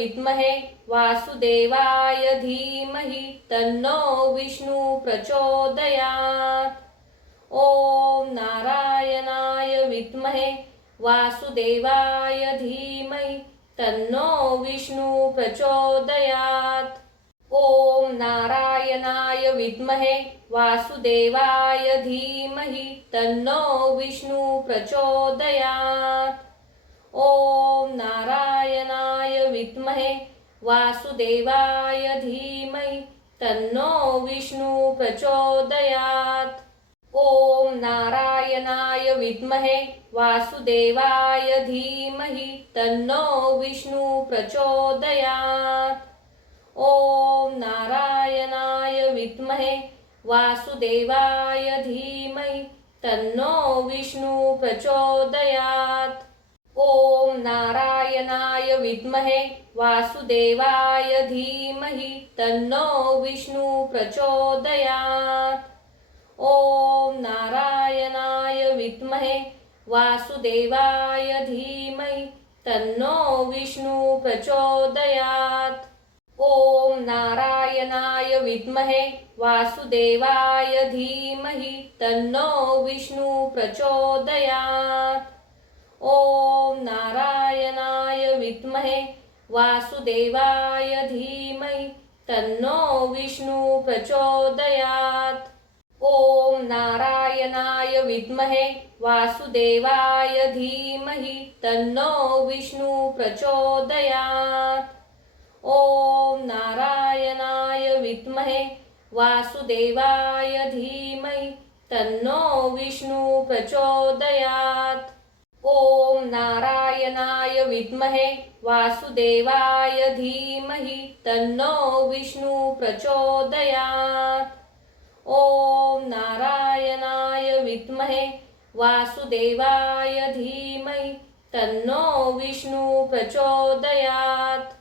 विद्महे वासुदेवाय धीमहि तन्नो विष्णु प्रचोदयात्। ओम नारायणाय विद्महे वासुदेवाय धीमहि तन्नो विष्णु प्रचोदयात्। ओम नारायणाय विद्महे वासुदेवाय धीमहि तन्नो विष्णु प्रचोदयात्। ओम नारायणाय विद्महे वासुदेवाय धीमहि तन्नो विष्णु प्रचोदयात्। ओम नारायणाय विद्महे वासुदेवाय धीमहि तन्नो विष्णु प्रचोदयात्। ओम नारायणाय विद्महे वासुदेवाय धीमहि तन्नो विष्णु प्रचोदयात्। ओम नारायणाय विद्महे वासुदेवाय धीमहि तन्नो विष्णु प्रचोदयात्। ओम नारायणाय विद्महे वासुदेवाय धीमहि तन्नो विष्णु प्रचोदयात्। ओम नारायणाय विद्महे वासुदेवाय धीमहि तन्नो विष्णु प्रचोदयात्। ओम नारायणाय विद्महे वासुदेवाय धीमहि तन्नो विष्णु प्रचोदयात्। ओम नारायणाय विद्महे वासुदेवाय धीमहि तन्नो विष्णु प्रचोदयात्। ओम नारायणाय विद्महे वासुदेवाय धीमहि तन्नो विष्णु प्रचोदयात्। ओम नारायणाय विद्महे वासुदेवाय धीमहि तन्नो विष्णु प्रचोदयात्। ओम नारायणाय विद्महे वासुदेवाय धीमहि तन्नो विष्णु प्रचोदयात्।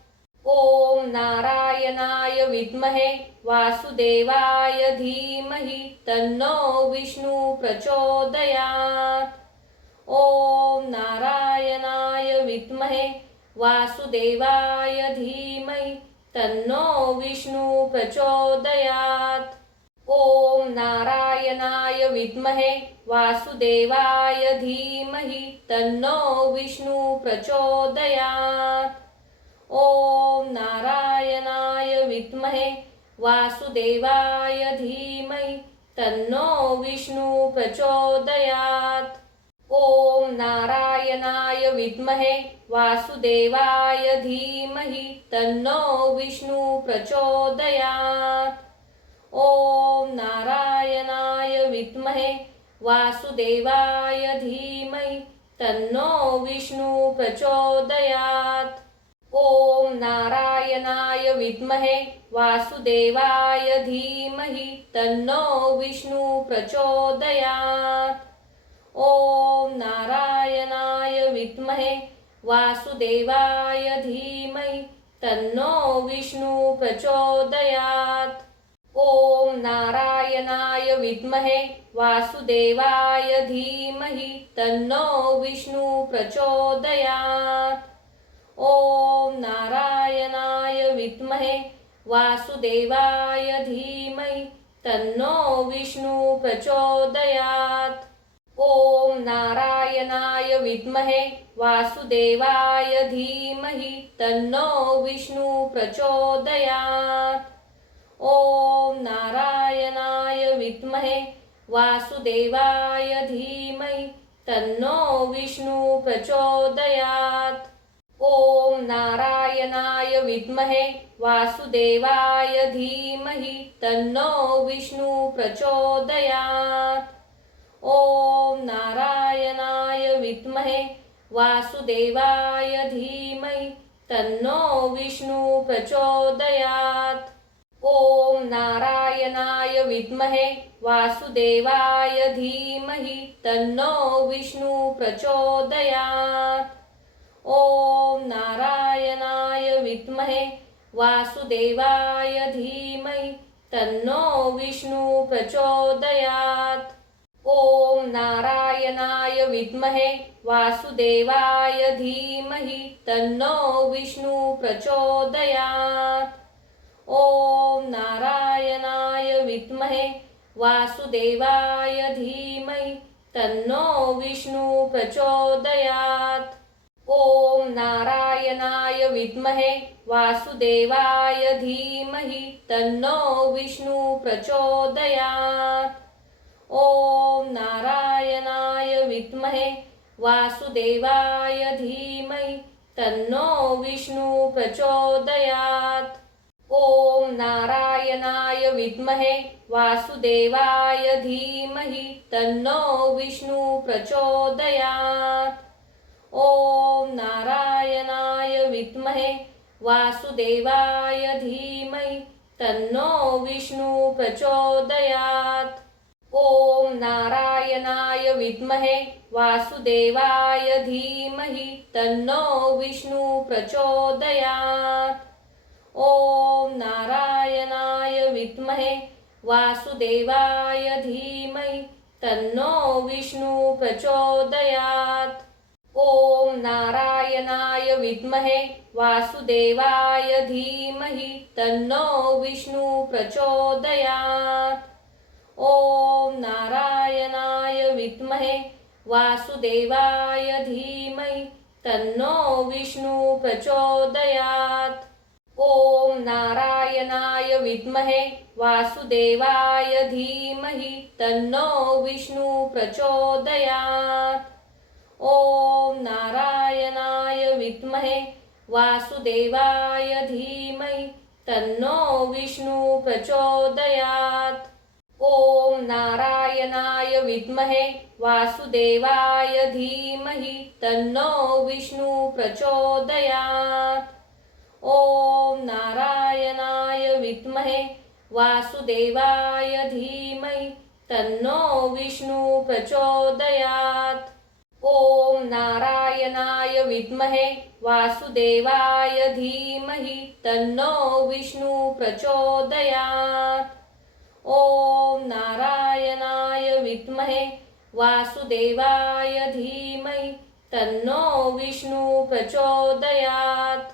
ओम नारायणाय विद्महे वासुदेवाय धीमहि तन्नो विष्णु प्रचोदयात्। ओम नारायणाय विद्महे वासुदेवाय धीमहि तन्नो विष्णु प्रचोदयात्। ओम नारायणाय विद्महे वासुदेवाय धीमहि तन्नो विष्णु प्रचोदयात्। ओम नारायणाय विद्महे वासुदेवाय धीमहि तन्नो विष्णु प्रचोदयात्। ओम नारायणाय विद्महे वासुदेवाय धीमहि तन्नो विष्णु प्रचोदयात्। ओम नारायणाय विद्महे वासुदेवाय धीमहि तन्नो विष्णु प्रचोदयात्। ओम नारायणाय विद्महे वासुदेवाय धीमहि तन्नो विष्णु प्रचोदयात्। ओम नारायणाय विद्महे वासुदेवाय धीमहि तन्नो विष्णु प्रचोदयात्। ओम नारायणाय विद्महे वासुदेवाय धीमहि तन्नो विष्णु प्रचोदयात्। ओम नारायणाय विद्महे वासुदेवाय धीमहि तन्नो विष्णु प्रचोदयात्। ओम नारायणाय विद्महे वासुदेवाय धीमहि तन्नो विष्णु प्रचोदयात्। ओम नारायणाय विद्महे वासुदेवाय धीमहि तन्नो विष्णु प्रचोदयात्। ओम नारायणाय विद्महे वासुदेवाय धीमहि तन्नो विष्णु प्रचोदयात्। ओम नारायणाय विद्महे वासुदेवाय धीमहि तन्नो विष्णु प्रचोदयात्। ओम नारायणाय विद्महे वासुदेवाय धीमहि तन्नो विष्णु प्रचोदयात्। ओम नारायणाय विद्महे वासुदेवाय धीमहि तन्नो विष्णु प्रचोदयात्। ओम नारायणाय नारायणाय विद्महे वासुदेवाय धीमहि तन्नो विष्णु प्रचोदयात्। ॐ नारायणाय विद्महे वासुदेवाय धीमहि तन्नो विष्णु प्रचोदयात्। ॐ नारायणाय विद्महे वासुदेवाय धीमहि तन्नो विष्णु प्रचोदयात्। ॐ नारायणाय विद्महे वासुदेवाय धीमहि तन्नो विष्णु प्रचोदयात्। ॐ नारायणाय विद्महे वासुदेवाय धीमहि तन्नो विष्णु प्रचोदयात्। ॐ नारायणाय विद्महे वासुदेवाय धीमहि तन्नो विष्णु प्रचोदयात्। ॐ नारायणाय विद्महे वासुदेवाय धीमहि तन्नो विष्णु प्रचोदयात्। ॐ नारायणाय विद्महे वासुदेवाय धीमहि तन्नो विष्णु प्रचोदयात्। ॐ नारायणाय विद्महे वासुदेवाय धीमहि तन्नो विष्णु प्रचोदयात्। ॐ नारायणाय विद्महे वासुदेवाय धीमहि तन्नो विष्णु प्रचोदयात्। ॐ नारायणाय विद्महे वासुदेवाय धीमहि तन्नो विष्णु प्रचोदयात्। ॐ नारायणाय विद्महे वासुदेवाय धीमहि तन्नो विष्णु प्रचोदयात्। ॐ नारायणाय विद्महे वासुदेवाय धीमहि तन्नो विष्णु प्रचोदयात्। ॐ नारायणाय विद्महे वासुदेवाय धीमहि तन्नो विष्णु प्रचोदयात्। ॐ नारायणाय विद्महे वासुदेवाय धीमहि तन्नो विष्णु प्रचोदयात्। ॐ नारायणाय विद्महे वासुदेवाय धीमहि तन्नो विष्णु प्रचोदयात्।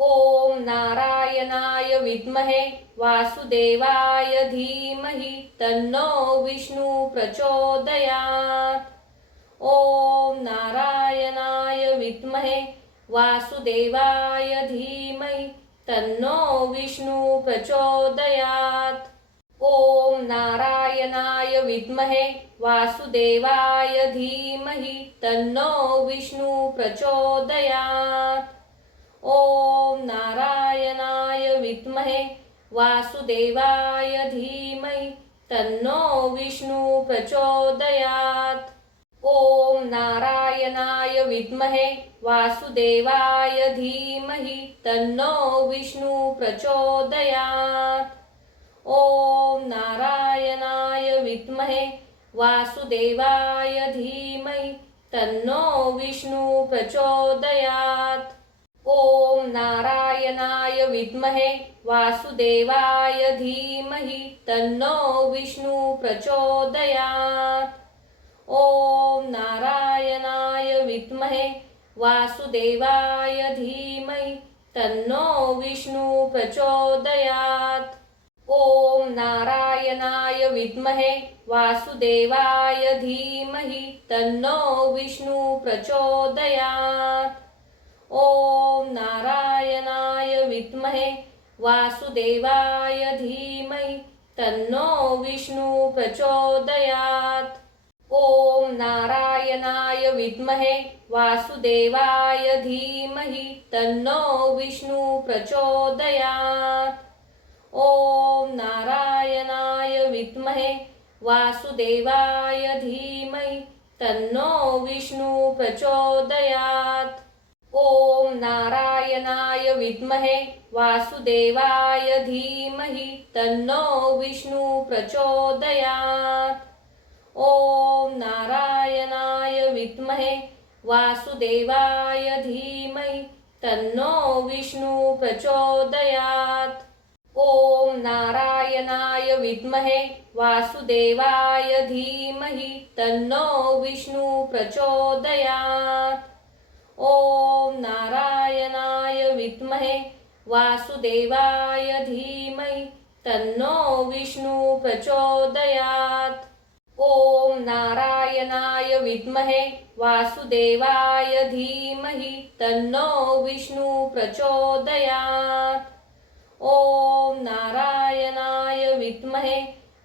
ॐ नारायणाय विद्महे वासुदेवाय धीमहि तन्नो विष्णु प्रचोदयात्। ॐ नारायणाय विद्महे वासुदेवाय धीमहि तन्नो विष्णु प्रचोदयात्। ॐ नारायणाय विद्महे वासुदेवाय धीमहि तन्नो विष्णु प्रचोदयात्। ॐ नारायणाय विद्महे वासुदेवाय धीमहि तन्नो विष्णु प्रचोदयात्। ॐ नारायणाय विद्महे वासुदेवाय धीमहि तन्नो विष्णु प्रचोदयात्। ॐ नारायणाय विद्महे वासुदेवाय धीमहि तन्नो विष्णु प्रचोदयात्। ॐ नारायणाय विद्महे वासुदेवाय धीमहि तन्नो विष्णु प्रचोदयात्। ॐ नारायणाय विद्महे वासुदेवाय धीमहि तन्नो विष्णु प्रचोदयात्। ॐ नारायणाय विद्महे वासुदेवाय धीमहि तन्नो विष्णु प्रचोदयात्। ॐ नारायणाय विद्महे वासुदेवाय धीमहि तन्नो विष्णु प्रचोदयात्। ॐ नारायणाय विद्महे वासुदेवाय धीमहि तन्नो विष्णु प्रचोदयात्। ॐ नारायणाय विद्महे वासुदेवाय धीमहि तन्नो विष्णु प्रचोदयात्। ॐ नारायणाय विद्महे वासुदेवाय धीमहि तन्नो विष्णु प्रचोदयात्। ॐ नारायणाय विद्महे वासुदेवाय धीमहि तन्नो विष्णु प्रचोदयात्। ॐ नारायणाय विद्महे वासुदेवाय धीमहि तन्नो विष्णु प्रचोदयात्। ॐ नारायणाय विद्महे वासुदेवाय धीमहि तन्नो विष्णु प्रचोदयात्। ॐ नारायणाय विद्महे वासुदेवाय धीमहि तन्नो विष्णु प्रचोदयात्। ॐ नारायणाय विद्महे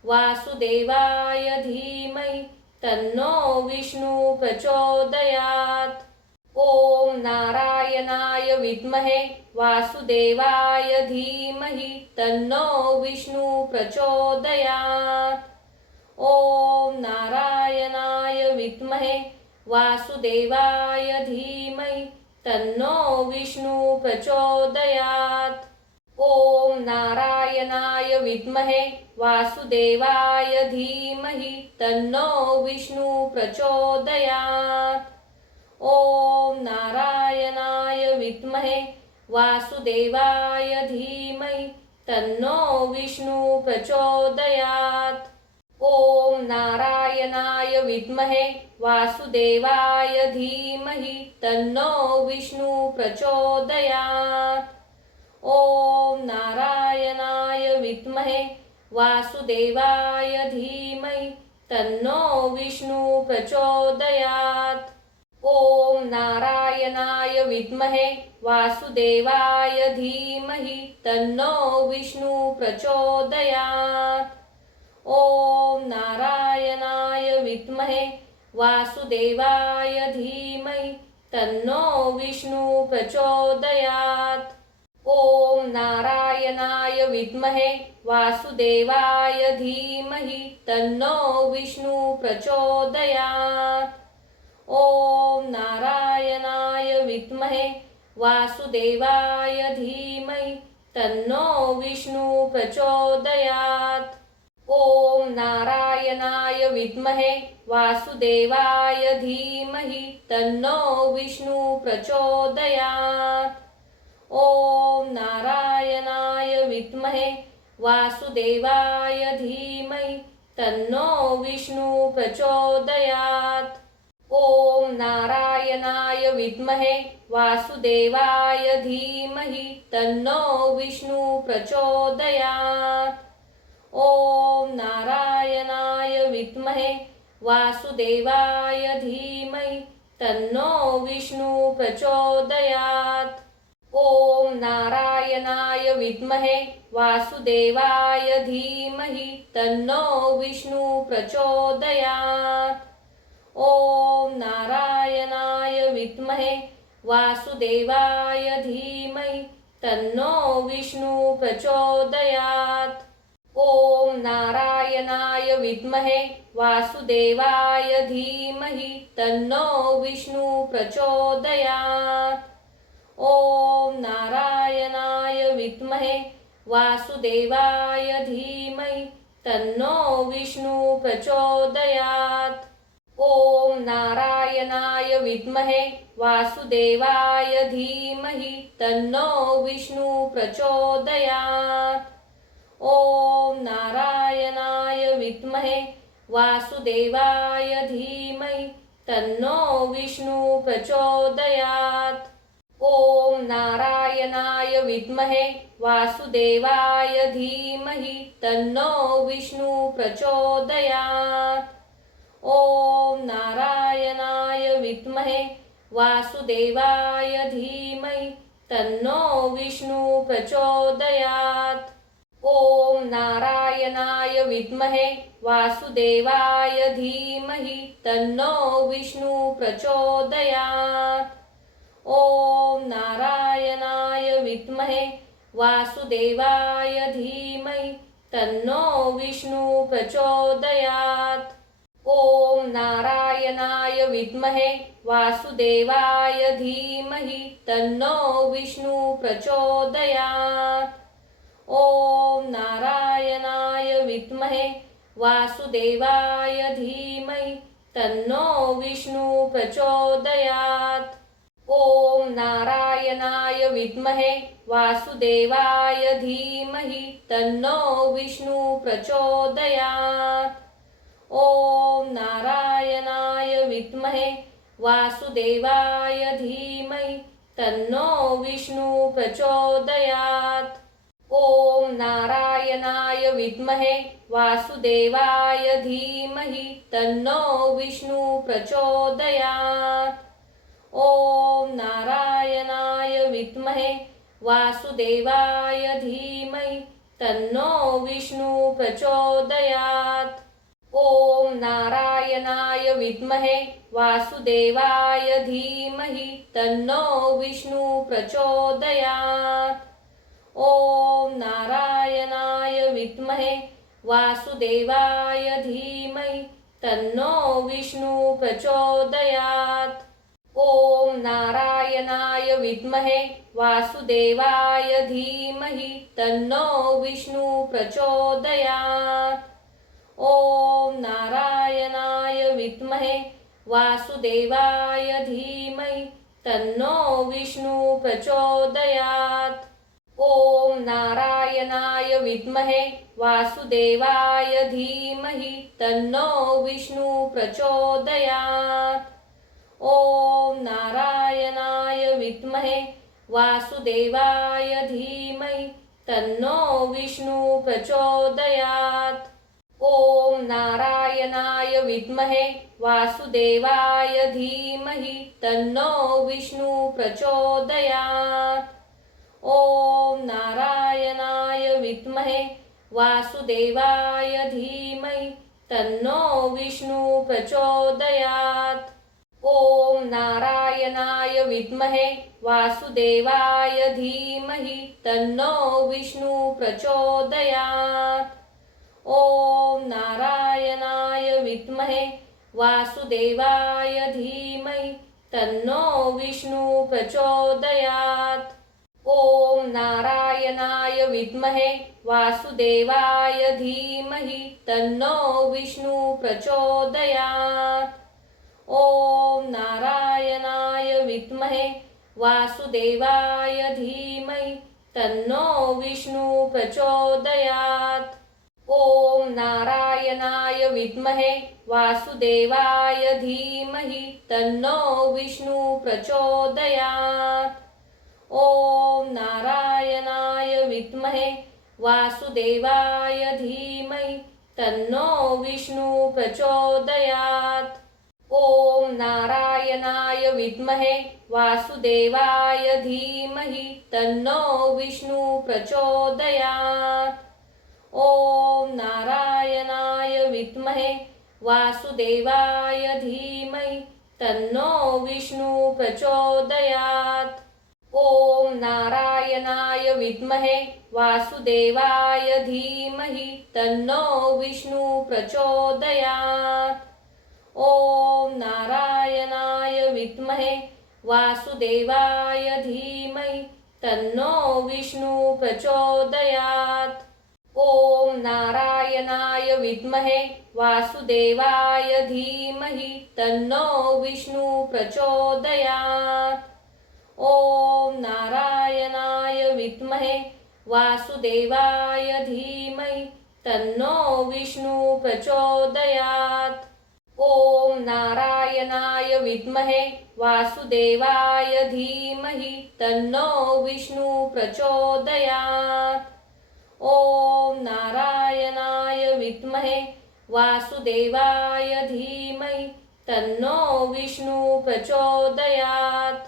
वासुदेवाय धीमहि तन्नो विष्णु प्रचोदयात्। ॐ नारायणाय विद्महे वासुदेवाय धीमहि तन्नो विष्णु प्रचोदयात्। ॐ नारायणाय विद्महे वासुदेवाय धीमहि तन्नो विष्णु प्रचोदयात्। ॐ नारायणाय विद्महे वासुदेवाय धीमहि तन्नो विष्णु प्रचोदयात्। ॐ नारायणाय विद्महे वासुदेवाय धीमहि तन्नो विष्णु प्रचोदयात्। ॐ नारायणाय विद्महे वासुदेवाय धीमहि तन्नो विष्णु प्रचोदयात्। ॐ नारायणाय विद्महे वासुदेवाय धीमहि तन्नो विष्णु प्रचोदयात्। ॐ नारायणाय विद्महे वासुदेवाय धीमहि तन्नो विष्णु प्रचोदयात्। ॐ नारायणाय विद्महे वासुदेवाय धीमहि तन्नो विष्णु प्रचोदयात्। ॐ नारायणाय विद्महे वासुदेवाय धीमहि तन्नो विष्णु प्रचोदयात्। ॐ नारायणाय विद्महे वासुदेवाय धीमहि तन्नो विष्णु प्रचोदयात्। ॐ नारायणाय विद्महे वासुदेवाय धीमहि तन्नो विष्णु प्रचोदयात्। ॐ नारायणाय विद्महे वासुदेवाय धीमहि तन्नो विष्णु प्रचोदयात्। ॐ नारायणाय विद्महे वासुदेवाय धीमहि तन्नो विष्णु प्रचोदयात्। ॐ नारायणाय विद्महे वासुदेवाय धीमहि तन्नो विष्णु प्रचोदयात्। ॐ नारायणाय विद्महे वासुदेवाय धीमहि तन्नो विष्णु प्रचोदयात्। ॐ नारायणाय विद्महे वासुदेवाय धीमहि तन्नो विष्णु प्रचोदयात्। ॐ नारायणाय विद्महे वासुदेवाय धीमहि तन्नो विष्णु प्रचोदयात्। ॐ नारायणाय विद्महे वासुदेवाय धीमहि तन्नो विष्णु प्रचोदयात्। ॐ नारायणाय विद्महे वासुदेवाय धीमहि तन्नो विष्णु प्रचोदयात्। ॐ नारायणाय विद्महे वासुदेवाय धीमहि तन्नो विष्णु प्रचोदयात्। ॐ नारायणाय विद्महे वासुदेवाय धीमहि तन्नो विष्णु प्रचोदयात्। ॐ नारायणाय विद्महे वासुदेवाय धीमहि तन्नो विष्णु प्रचोदयात्। ॐ नारायणाय विद्महे वासुदेवाय धीमहि तन्नो विष्णु प्रचोदयात्। ॐ नारायणाय विद्महे वासुदेवाय धीमहि तन्नो विष्णु प्रचोदयात्। ॐ नारायणाय विद्महे वासुदेवाय धीमहि तन्नो विष्णु प्रचोदयात्। ॐ नारायणाय विद्महे वासुदेवाय धीमहि तन्नो विष्णु प्रचोदयात्। ॐ नारायणाय विद्महे वासुदेवाय धीमहि तन्नो विष्णु प्रचोदयात्। ॐ नारायणाय विद्महे वासुदेवाय धीमहि तन्नो विष्णु प्रचोदयात्। ॐ नारायणाय विद्महे वासुदेवाय धीमहि तन्नो विष्णु प्रचोदयात्। ॐ नारायणाय विद्महे वासुदेवाय धीमहि तन्नो विष्णु प्रचोदयात्। ॐ नारायणाय विद्महे वासुदेवाय धीमहि तन्नो विष्णु प्रचोदयात्। ॐ नारायणाय विद्महे वासुदेवाय धीमहि तन्नो विष्णु प्रचोदयात्। ॐ नारायणाय विद्महे वासुदेवाय धीमहि तन्नो विष्णु प्रचोदयात्। ॐ नारायणाय विद्महे वासुदेवाय धीमहि तन्नो विष्णु प्रचोदयात्। ॐ नारायणाय विद्महे वासुदेवाय धीमहि तन्नो विष्णु प्रचोदयात्। ॐ नारायणाय विद्महे वासुदेवाय धीमहि तन्नो विष्णु प्रचोदयात्। ॐ नारायणाय विद्महे वासुदेवाय धीमहि तन्नो विष्णु प्रचोदयात्। ॐ नारायणाय विद्महे वासुदेवाय धीमहि तन्नो विष्णु प्रचोदयात्। ॐ नारायणाय विद्महे वासुदेवाय धीमहि तन्नो विष्णु प्रचोदयात्। ॐ नारायणाय विद्महे वासुदेवाय धीमहि तन्नो विष्णु प्रचोदयात्। ॐ नारायणाय विद्महे वासुदेवाय धीमहि तन्नो विष्णु प्रचोदयात्। ॐ नारायणाय विद्महे वासुदेवाय धीमहि तन्नो विष्णु प्रचोदयात्। ॐ नारायणाय विद्महे वासुदेवाय धीमहि तन्नो विष्णु प्रचोदयात्। ॐ नारायणाय विद्महे वासुदेवाय धीमहि तन्नो विष्णु प्रचोदयात्। ॐ नारायणाय विद्महे वासुदेवाय धीमहि तन्नो विष्णु प्रचोदयात्। ॐ नारायणाय विद्महे वासुदेवाय धीमहि तन्नो विष्णु प्रचोदयात्। ॐ नारायणाय विद्महे वासुदेवाय धीमहि तन्नो विष्णु प्रचोदयात्। ॐ नारायणाय विद्महे वासुदेवाय धीमहि तन्नो विष्णु प्रचोदयात्। ॐ नारायणाय विद्महे वासुदेवाय धीमहि तन्नो विष्णु प्रचोदयात्। ॐ नारायणाय विद्महे वासुदेवाय धीमहि तन्नो विष्णु प्रचोदयात्। ॐ नारायणाय विद्महे वासुदेवाय धीमहि तन्नो विष्णु प्रचोदयात्। ॐ नारायणाय विद्महे वासुदेवाय धीमहि तन्नो विष्णु प्रचोदयात्।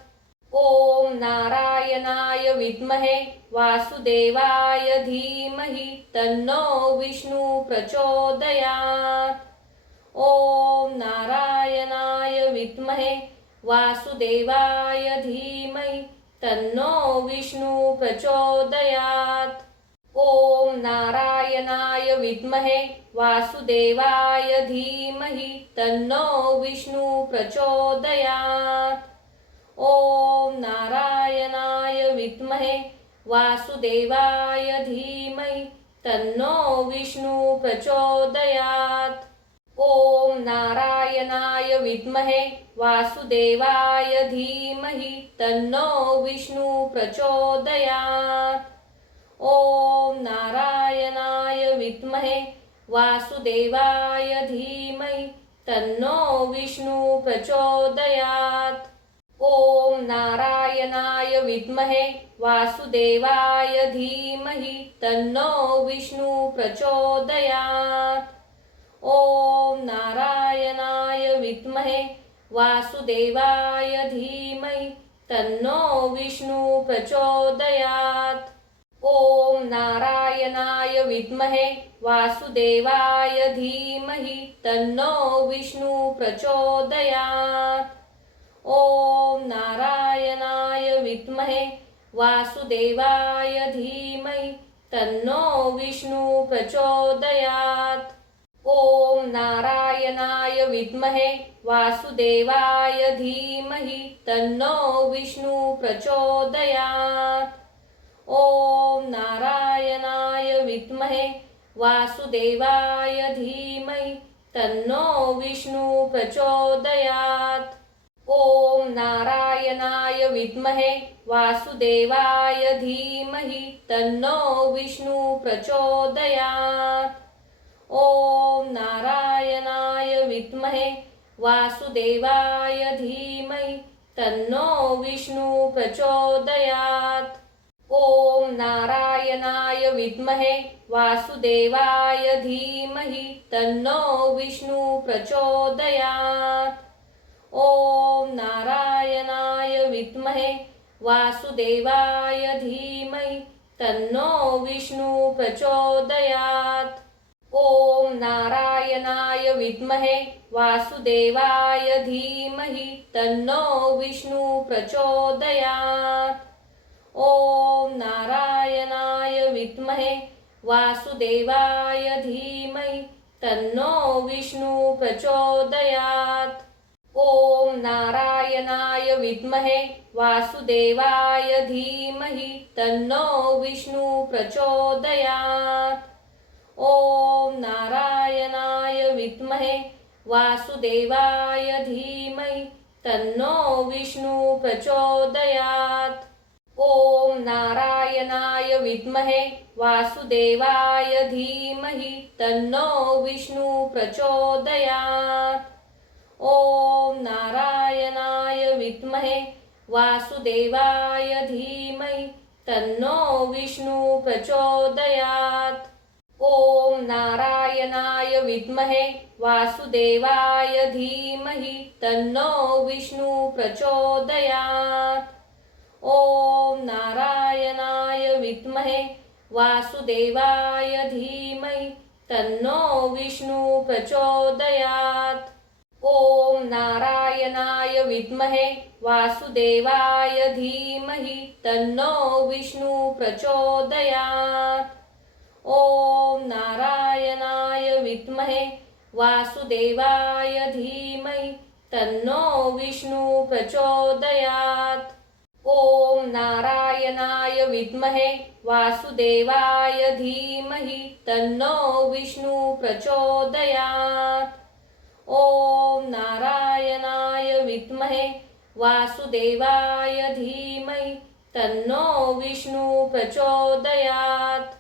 ॐ नारायणाय विद्महे वासुदेवाय धीमहि तन्नो विष्णु प्रचोदयात्। ॐ नारायणाय विद्महे वासुदेवाय धीमहि तन्नो विष्णु प्रचोदयात्। ॐ नारायणाय विद्महे वासुदेवाय धीमहि तन्नो विष्णु प्रचोदयात्। ॐ नारायणाय विद्महे वासुदेवाय धीमहि तन्नो विष्णु प्रचोदयात्। ओम नारायणाय विद्महे वासुदेवाय धीमहि तन्नो विष्णु प्रचोदयात्। ओम नारायणाय विद्महे वासुदेवाय धीमहि तन्नो विष्णु प्रचोदयात्। ओम नारायणाय विद्महे वासुदेवाय धीमहि तन्नो विष्णु प्रचोदयात्। ओम नारायणाय विद्महे वासुदेवाय धीमहि तन्नो विष्णु प्रचोदयात्। ओम नारायणाय विद्महे वासुदेवाय धीमहि तन्नो विष्णु प्रचोदयात्। ओम नारायणाय विद्महे वासुदेवाय धीमहि तन्नो विष्णु प्रचोदयात्। ओम नारायणाय विद्महे वासुदेवाय धीमहि तन्नो विष्णु प्रचोदयात्। ओम नारायणाय विद्महे वासुदेवाय धीमहि तन्नो विष्णु प्रचोदयात्। ओम नारायणाय विद्महे वासुदेवाय धीमहि तन्नो विष्णु प्रचोदयात्। ओम नारायणाय विद्महे वासुदेवाय धीमहि तन्नो विष्णु प्रचोदयात्। ओम नारायणाय विद्महे वासुदेवाय धीमहि तन्नो विष्णु प्रचोदयात्। ओम नारायणाय विद्महे वासुदेवाय धीमहि तन्नो विष्णु प्रचोदयात्। ओम नारायणाय विद्महे वासुदेवाय धीमहि तन्नो विष्णु प्रचोदयात्। ओम नारायणाय विद्महे वासुदेवाय धीमहि तन्नो विष्णु प्रचोदयात्। ओम नारायणाय विद्महे वासुदेवाय धीमहि तन्नो विष्णु प्रचोदयात्। ओम नारायणाय विद्महे वासुदेवाय धीमहि तन्नो विष्णु प्रचोदयात्। ओम नारायणाय विद्महे वासुदेवाय धीमहि तन्नो विष्णु प्रचोदयात्। ओम नारायणाय विद्महे वासुदेवाय धीमहि तन्नो विष्णु प्रचोदयात्। ओम नारायणाय विद्महे वासुदेवाय धीमहि तन्नो विष्णु प्रचोदयात्। ओम नारायणाय विद्महे वासुदेवाय धीमहि तन्नो विष्णु प्रचोदयात्। ओम नारायणाय विद्महे वासुदेवाय धीमहि तन्नो विष्णु प्रचोदयात्। ओम नारायणाय विद्महे वासुदेवाय धीमहि तन्नो विष्णु प्रचोदयात्। ओम नारायणाय विद्महे वासुदेवाय धीमहि तन्नो विष्णु प्रचोदयात्। ओम नारायणाय विद्महे वासुदेवाय धीमहि तन्नो विष्णु प्रचोदयात्।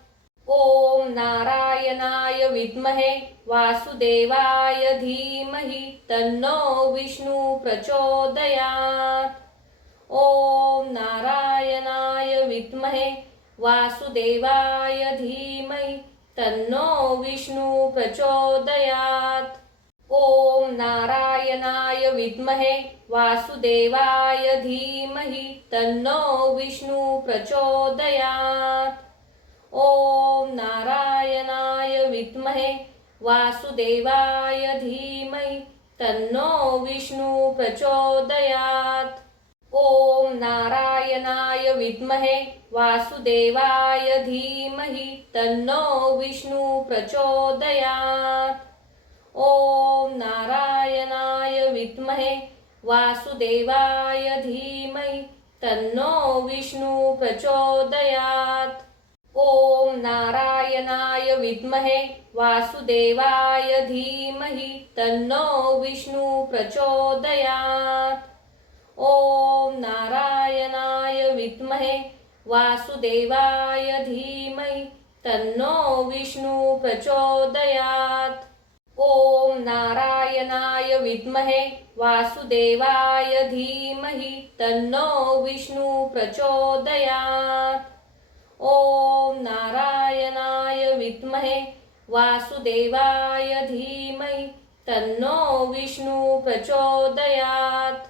ओम नारायणाय विद्महे वासुदेवाय धीमहि तन्नो विष्णु प्रचोदयात्। ओम नारायणाय विद्महे वासुदेवाय धीमहि तन्नो विष्णु प्रचोदयात्। ओम नारायणाय विद्महे वासुदेवाय धीमहि तन्नो विष्णु प्रचोदयात्। ओम नारायणाय विद्महे वासुदेवाय धीमहि तन्नो विष्णु प्रचोदयात्। ओम नारायणाय विद्महे वासुदेवाय धीमहि तन्नो विष्णु प्रचोदयात्। ओम नारायणाय विद्महे वासुदेवाय धीमहि तन्नो विष्णु प्रचोदयात्। ॐ नारायणाय विद्महे वासुदेवाय धीमहि तन्नो विष्णु प्रचोदयात्। ॐ नारायणाय विद्महे वासुदेवाय धीमहि तन्नो विष्णु प्रचोदयात्। ॐ नारायणाय विद्महे वासुदेवाय धीमहि तन्नो विष्णु प्रचोदयात्। ॐ नारायणाय विद्महे वासुदेवाय धीमहि तन्नो विष्णु प्रचोदयात्।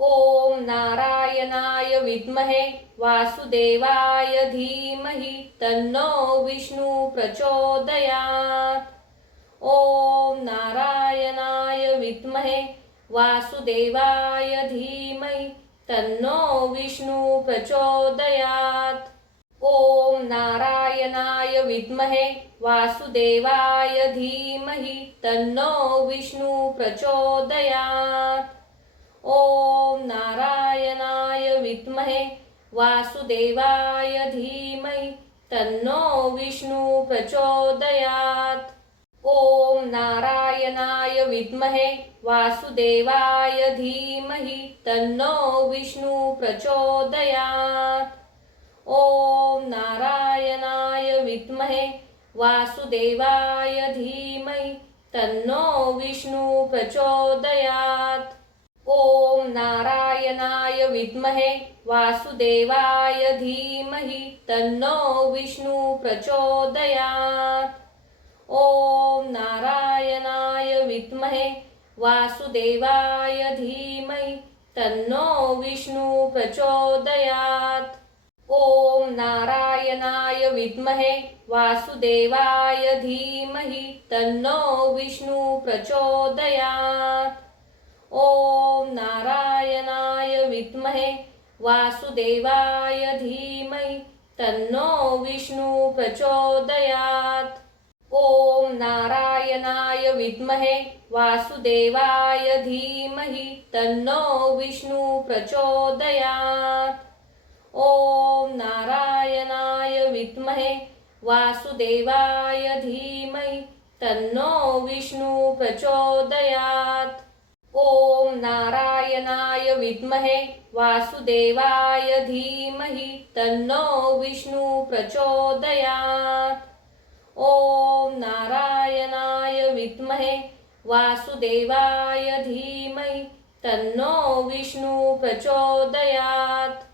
ॐ नारायणाय विद्महे वासुदेवाय धीमहि तन्नो विष्णु प्रचोदयात्। ॐ नारायणाय विद्महे वासुदेवाय धीमहि तन्नो विष्णु प्रचोदयात्। ॐ नारायणाय विद्महे वासुदेवाय धीमहि तन्नो विष्णु प्रचोदयात्। ॐ नारायणाय विद्महे वासुदेवाय धीमहि तन्नो विष्णु प्रचोदयात्। ॐ नारायणाय विद्महे वासुदेवाय धीमहि तन्नो विष्णु प्रचोदयात्। ॐ नारायणाय विद्महे वासुदेवाय धीमहि तन्नो विष्णु प्रचोदयात्। ॐ नारायणाय विद्महे वासुदेवाय धीमहि तन्नो विष्णु प्रचोदयात्। ॐ नारायणाय विद्महे वासुदेवाय धीमहि तन्नो विष्णु प्रचोदयात्। ॐ नारायणाय विद्महे वासुदेवाय धीमहि तन्नो विष्णु प्रचोदयात्। ॐ नारायणाय विद्महे वासुदेवाय धीमहि तन्नो विष्णु प्रचोदयात्। ॐ नारायणाय विद्महे वासुदेवाय धीमहि तन्नो विष्णु प्रचोदयात्। ॐ नारायणाय विद्महे वासुदेवाय धीमहि तन्नो विष्णु प्रचोदयात्। ॐ नारायणाय विद्महे वासुदेवाय धीमहि तन्नो विष्णु प्रचोदयात्। ॐ नारायणाय विद्महे वासुदेवाय धीमहि तन्नो विष्णु प्रचोदयात्।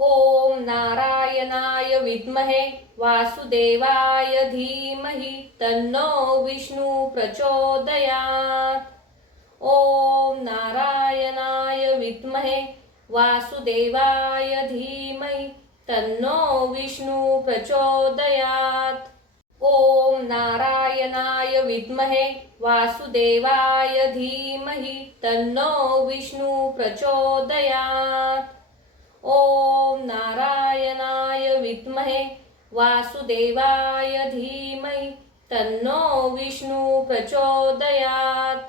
ॐ नारायणाय विद्महे वासुदेवाय धीमहि तन्नो विष्णु प्रचोदयात्। ॐ नारायणाय विद्महे वासुदेवाय धीमहि तन्नो विष्णु प्रचोदयात्। ॐ नारायणाय विद्महे वासुदेवाय धीमहि तन्नो विष्णु प्रचोदयात्। ॐ नारायणाय विद्महे वासुदेवाय धीमहि तन्नो विष्णु प्रचोदयात्।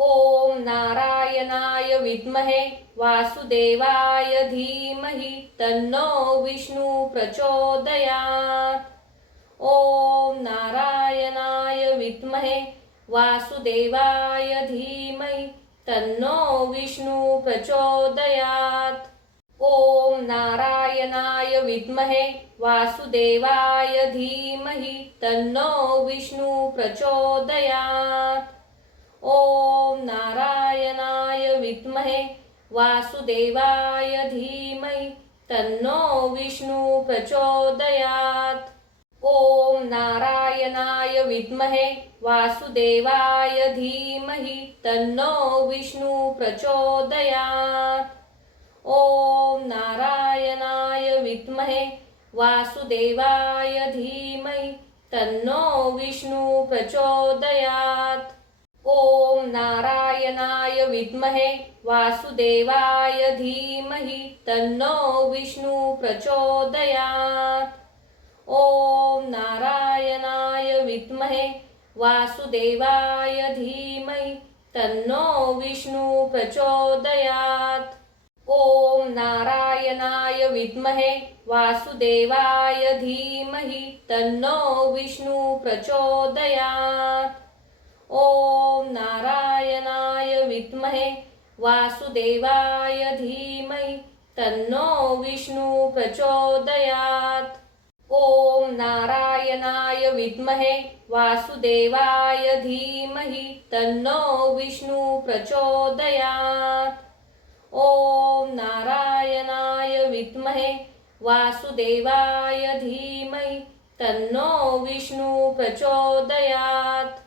ॐ नारायणाय विद्महे वासुदेवाय धीमहि तन्नो विष्णु प्रचोदयात्। ॐ नारायणाय विद्महे वासुदेवाय धीमहि तन्नो विष्णु प्रचोदयात्। ॐ नारायणाय विद्महे वासुदेवाय धीमहि तन्नो विष्णु प्रचोदयात्। ॐ नारायणाय विद्महे वासुदेवाय धीमहि तन्नो विष्णु प्रचोदयात्। ॐ नारायणाय विद्महे वासुदेवाय धीमहि तन्नो विष्णु प्रचोदयात्। ॐ नारायणाय विद्महे वासुदेवाय धीमहि तन्नो विष्णु प्रचोदयात्। ॐ नारायणाय विद्महे वासुदेवाय धीमहि तन्नो विष्णु प्रचोदयात्। ॐ नारायणाय विद्महे वासुदेवाय धीमहि तन्नो विष्णु प्रचोदयात्। ॐ नारायणाय विद्महे वासुदेवाय धीमहि तन्नो विष्णु प्रचोदयात्। ॐ नारायणाय विद्महे वासुदेवाय धीमहि तन्नो विष्णु प्रचोदयात्। ॐ नारायणाय विद्महे वासुदेवाय धीमहि तन्नो विष्णु प्रचोदयात्। ॐ नारायणाय विद्महे वासुदेवाय धीमहि तन्नो विष्णु प्रचोदयात्।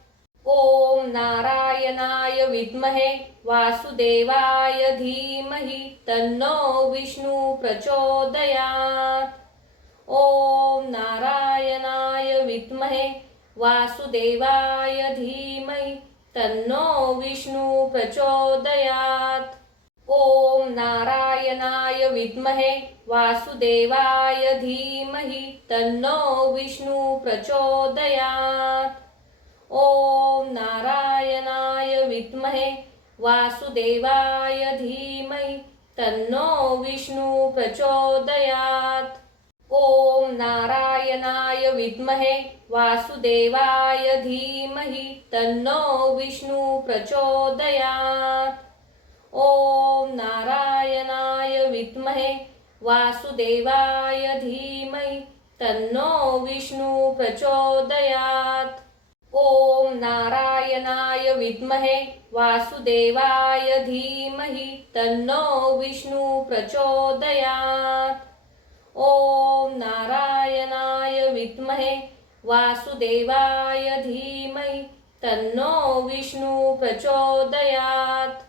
ॐ नारायणाय विद्महे वासुदेवाय धीमहि तन्नो विष्णु प्रचोदयात्। ॐ नारायणाय विद्महे वासुदेवाय धीमहि तन्नो विष्णु प्रचोदयात्। ॐ नारायणाय विद्महे वासुदेवाय धीमहि तन्नो विष्णु प्रचोदयात्। ॐ नारायणाय विद्महे वासुदेवाय धीमहि तन्नो विष्णु प्रचोदयात्। ॐ नारायणाय विद्महे वासुदेवाय धीमहि तन्नो विष्णु प्रचोदयात्। ॐ नारायणाय विद्महे वासुदेवाय धीमहि तन्नो विष्णु प्रचोदयात्। ॐ नारायणाय विद्महे वासुदेवाय धीमहि तन्नो विष्णु प्रचोदयात्। ॐ नारायणाय विद्महे वासुदेवाय धीमहि तन्नो विष्णु प्रचोदयात्।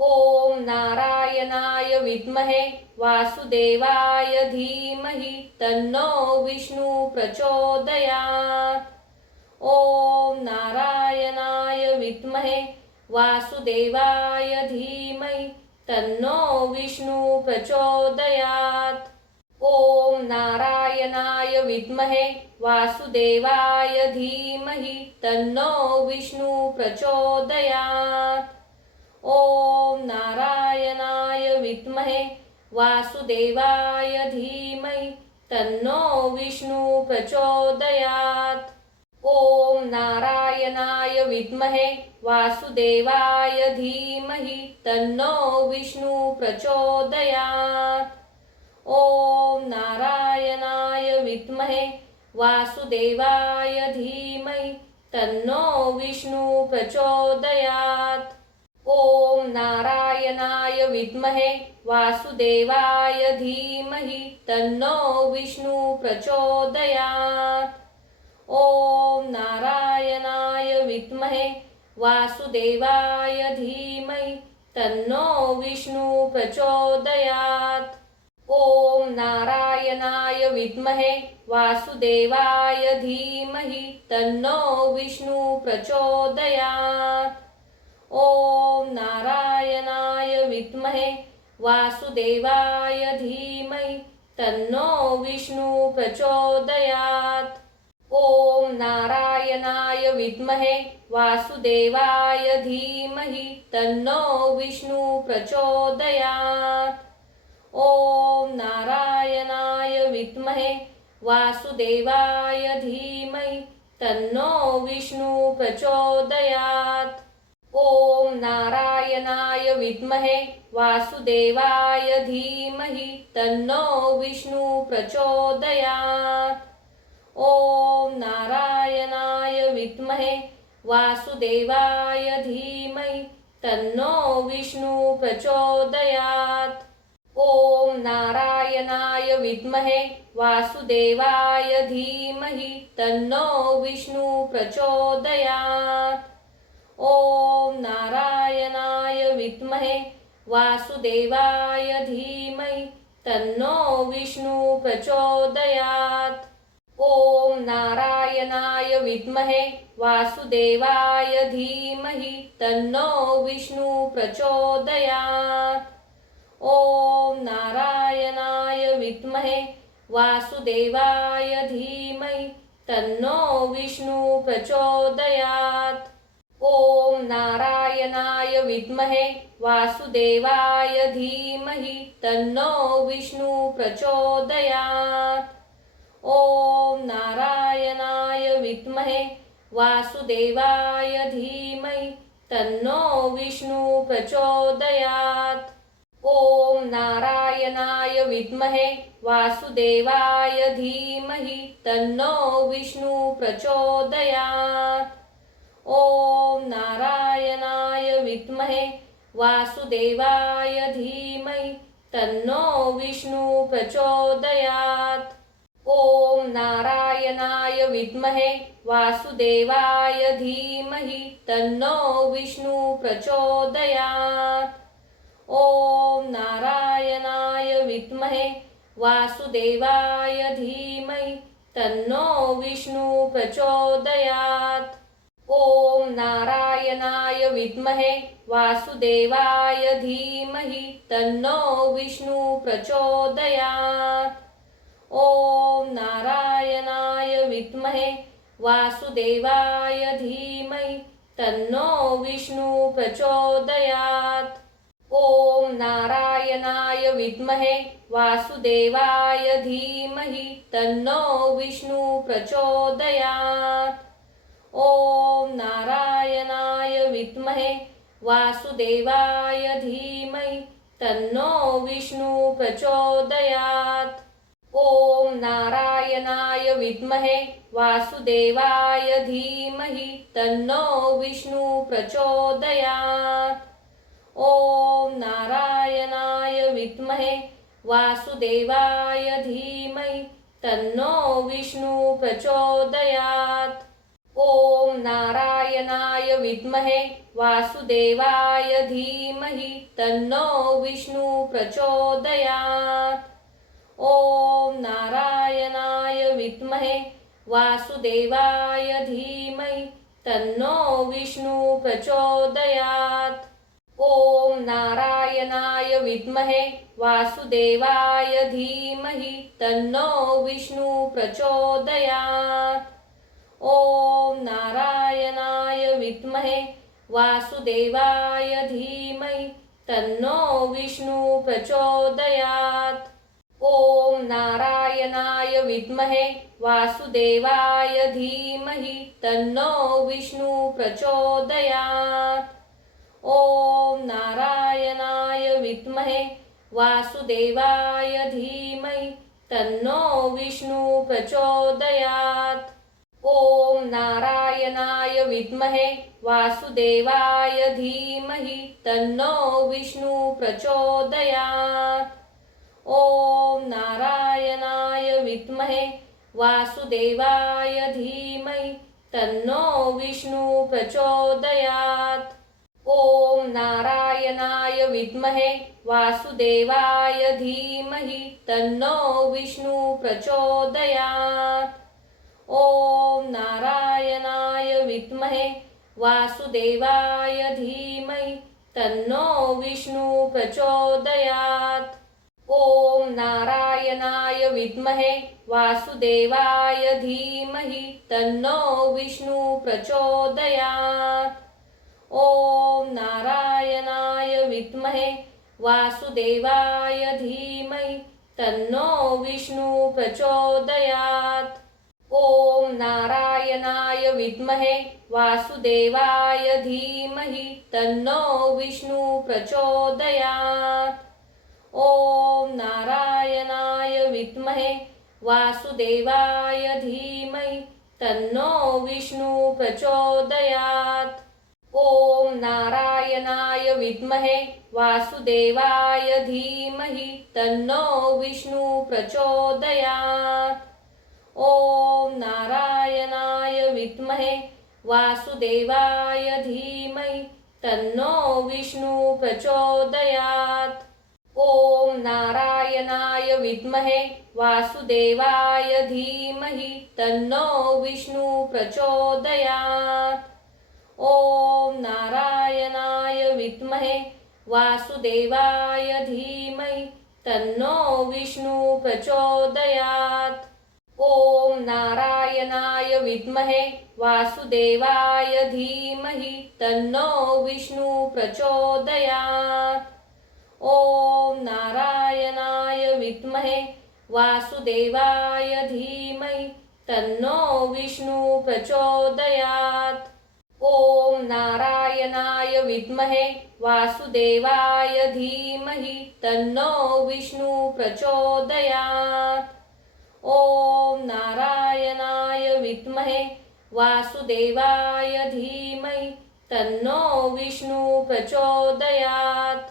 ॐ नारायणाय विद्महे वासुदेवाय धीमहि तन्नो विष्णु प्रचोदयात्। ॐ नारायणाय विद्महे वासुदेवाय धीमहि तन्नो विष्णु प्रचोदयात्। ॐ नारायणाय विद्महे वासुदेवाय धीमहि तन्नो विष्णु प्रचोदयात्। ॐ नारायणाय विद्महे वासुदेवाय धीमहि तन्नो विष्णु प्रचोदयात्। ॐ नारायणाय विद्महे वासुदेवाय धीमहि तन्नो विष्णु प्रचोदयात्। ॐ नारायणाय विद्महे वासुदेवाय धीमहि तन्नो विष्णु प्रचोदयात्। ॐ नारायणाय विद्महे वासुदेवाय धीमहि तन्नो विष्णु प्रचोदयात्। ॐ नारायणाय विद्महे वासुदेवाय धीमहि तन्नो विष्णु प्रचोदयात्। ॐ नारायणाय विद्महे वासुदेवाय धीमहि तन्नो विष्णु प्रचोदयात्। ॐ नारायणाय विद्महे वासुदेवाय धीमहि तन्नो विष्णु प्रचोदयात्। ॐ नारायणाय विद्महे वासुदेवाय धीमहि तन्नो विष्णु प्रचोदयात्। ॐ नारायणाय विद्महे वासुदेवाय धीमहि तन्नो विष्णु प्रचोदयात्। ॐ नारायणाय विद्महे वासुदेवाय धीमहि तन्नो विष्णु प्रचोदयात्। ॐ नारायणाय विद्महे वासुदेवाय धीमहि तन्नो विष्णु प्रचोदयात्। ॐ नारायणाय विद्महे वासुदेवाय धीमहि तन्नो विष्णु प्रचोदयात्। ॐ नारायणाय विद्महे वासुदेवाय धीमहि तन्नो विष्णु प्रचोदयात्। ॐ नारायणाय विद्महे वासुदेवाय धीमहि तन्नो विष्णु प्रचोदयात्। ॐ नारायणाय विद्महे वासुदेवाय धीमहि तन्नो विष्णु प्रचोदयात्। ॐ नारायणाय विद्महे वासुदेवाय धीमहि तन्नो विष्णु प्रचोदयात्। ॐ नारायणाय विद्महे वासुदेवाय धीमहि तन्नो विष्णु प्रचोदयात्। ॐ नारायणाय विद्महे वासुदेवाय धीमहि तन्नो विष्णु प्रचोदयात्। ॐ नारायणाय विद्महे वासुदेवाय धीमहि तन्नो विष्णु प्रचोदयात्। ॐ नारायणाय विद्महे वासुदेवाय धीमहि तन्नो विष्णु प्रचोदयात्। ॐ नारायणाय विद्महे वासुदेवाय धीमहि तन्नो विष्णु प्रचोदयात्। ॐ नारायणाय विद्महे वासुदेवाय धीमहि तन्नो विष्णु प्रचोदयात्। ॐ नारायणाय विद्महे वासुदेवाय धीमहि तन्नो विष्णु प्रचोदयात्। ॐ नारायणाय विद्महे वासुदेवाय धीमहि तन्नो विष्णु प्रचोदयात्। ॐ नारायणाय विद्महे वासुदेवाय धीमहि तन्नो विष्णु प्रचोदयात्। ॐ नारायणाय विद्महे वासुदेवाय धीमहि तन्नो विष्णु प्रचोदयात्। ॐ नारायणाय विद्महे वासुदेवाय धीमहि तन्नो विष्णु प्रचोदयात्। ॐ नारायणाय विद्महे वासुदेवाय धीमहि तन्नो विष्णु प्रचोदयात्। ॐ नारायणाय विद्महे वासुदेवाय धीमहि तन्नो विष्णु प्रचोदयात्। ॐ नारायणाय विद्महे वासुदेवाय धीमहि तन्नो विष्णु प्रचोदयात्। ॐ नारायणाय विद्महे वासुदेवाय धीमहि तन्नो विष्णु प्रचोदयात्। ॐ नारायणाय विद्महे वासुदेवाय धीमहि तन्नो विष्णु प्रचोदयात्। ॐ नारायणाय विद्महे वासुदेवाय धीमहि तन्नो विष्णु प्रचोदयात्। ॐ नारायणाय विद्महे वासुदेवाय धीमहि तन्नो विष्णु प्रचोदयात्। ॐ नारायणाय विद्महे वासुदेवाय धीमहि तन्नो विष्णु प्रचोदयात्। ॐ नारायणाय विद्महे वासुदेवाय धीमहि तन्नो विष्णु प्रचोदयात्। ॐ नारायणाय विद्महे वासुदेवाय धीमहि तन्नो विष्णु प्रचोदयात्। ॐ नारायणाय विद्महे वासुदेवाय धीमहि तन्नो विष्णु प्रचोदयात्। ॐ नारायणाय विद्महे वासुदेवाय धीमहि तन्नो विष्णु प्रचोदयात्। ॐ नारायणाय विद्महे वासुदेवाय धीमहि तन्नो विष्णु प्रचोदयात्। ॐ नारायणाय विद्महे वासुदेवाय धीमहि तन्नो विष्णु प्रचोदयात्। ॐ नारायणाय विद्महे वासुदेवाय धीमहि तन्नो विष्णु प्रचोदयात्। ॐ नारायणाय विद्महे वासुदेवाय धीमहि तन्नो विष्णु प्रचोदयात्। ॐ नारायणाय विद्महे वासुदेवाय धीमहि तन्नो विष्णु प्रचोदयात्। ॐ नारायणाय विद्महे वासुदेवाय धीमहि तन्नो विष्णु प्रचोदयात्। ओम नारायणाय विद्महे वासुदेवाय धीमहि तन्नो विष्णु प्रचोदयात्। ओम नारायणाय विद्महे वासुदेवाय धीमहि तन्नो विष्णु प्रचोदयात्। ओम नारायणाय विद्महे वासुदेवाय धीमहि तन्नो विष्णु प्रचोदयात्। ओम नारायणाय विद्महे वासुदेवाय धीमहि तन्नो विष्णु प्रचोदयात्।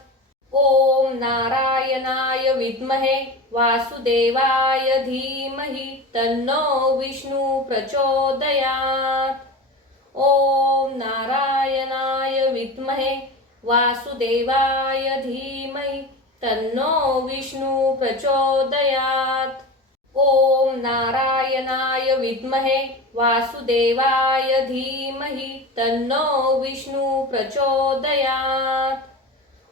ओम नारायणाय विद्महे वासुदेवाय धीमहि तन्नो विष्णु प्रचोदयात्। ओम नारायणाय विद्महे वासुदेवाय धीमहि तन्नो विष्णु प्रचोदयात्। ओम नारायणाय विद्महे वासुदेवाय धीमहि तन्नो विष्णु प्रचोदयात्।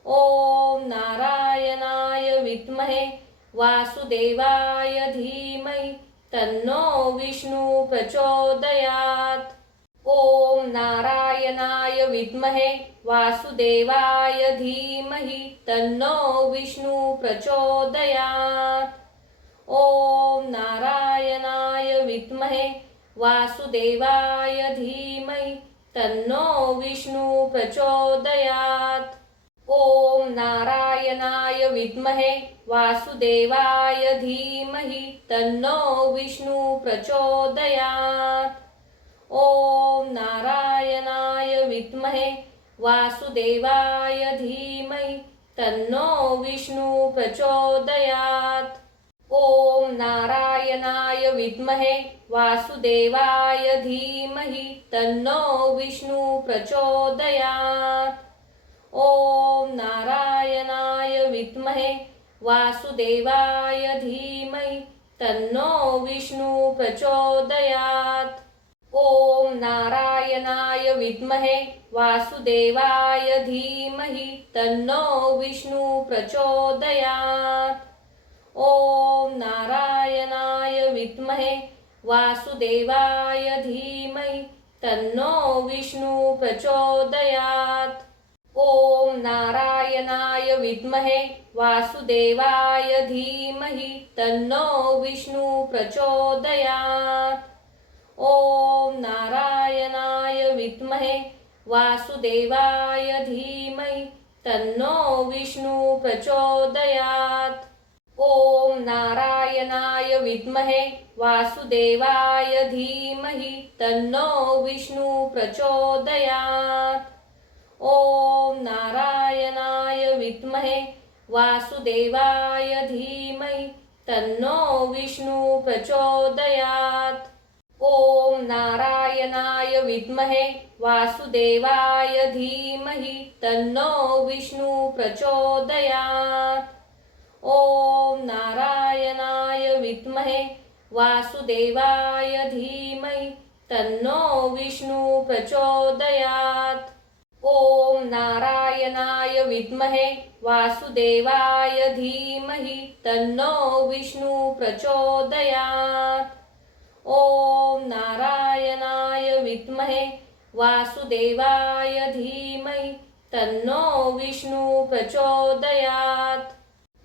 ओम नारायणाय विद्महे वासुदेवाय धीमहि तन्नो विष्णु प्रचोदयात्। ओम नारायणाय विद्महे वासुदेवाय धीमहि तन्नो विष्णु प्रचोदयात्। ओम नारायणाय विद्महे वासुदेवाय धीमहि तन्नो विष्णु प्रचोदयात्। ओम नारायणाय विद्महे वासुदेवाय धीमहि तन्नो विष्णु प्रचोदयात्। ओम नारायणाय विद्महे वासुदेवाय धीमहि तन्नो विष्णु प्रचोदयात्। ओम नारायणाय विद्महे वासुदेवाय धीमहि तन्नो विष्णु प्रचोदयात्। ओम नारायणाय विद्महे वासुदेवाय धीमहि तन्नो विष्णु प्रचोदयात्। ओम नारायणाय विद्महे वासुदेवाय धीमहि तन्नो विष्णु प्रचोदयात्। ओम नारायणाय विद्महे वासुदेवाय धीमहि तन्नो विष्णु प्रचोदयात्। ओम नारायणाय विद्महे वासुदेवाय धीमहि तन्नो विष्णु प्रचोदयात्। ओम नारायणाय विद्महे वासुदेवाय धीमहि तन्नो विष्णु प्रचोदयात्। ओम नारायणाय विद्महे वासुदेवाय धीमहि तन्नो विष्णु प्रचोदयात्। ओम नारायणाय विद्महे वासुदेवाय धीमहि तन्नो विष्णु प्रचोदयात्। ओम नारायणाय विद्महे वासुदेवाय धीमहि तन्नो विष्णु प्रचोदयात्। ओम नारायणाय विद्महे वासुदेवाय धीमहि तन्नो विष्णु प्रचोदयात्। ओम नारायणाय विद्महे वासुदेवाय धीमहि तन्नो विष्णु प्रचोदयात्। ओम नारायणाय विद्महे वासुदेवाय धीमहि तन्नो विष्णु प्रचोदयात्।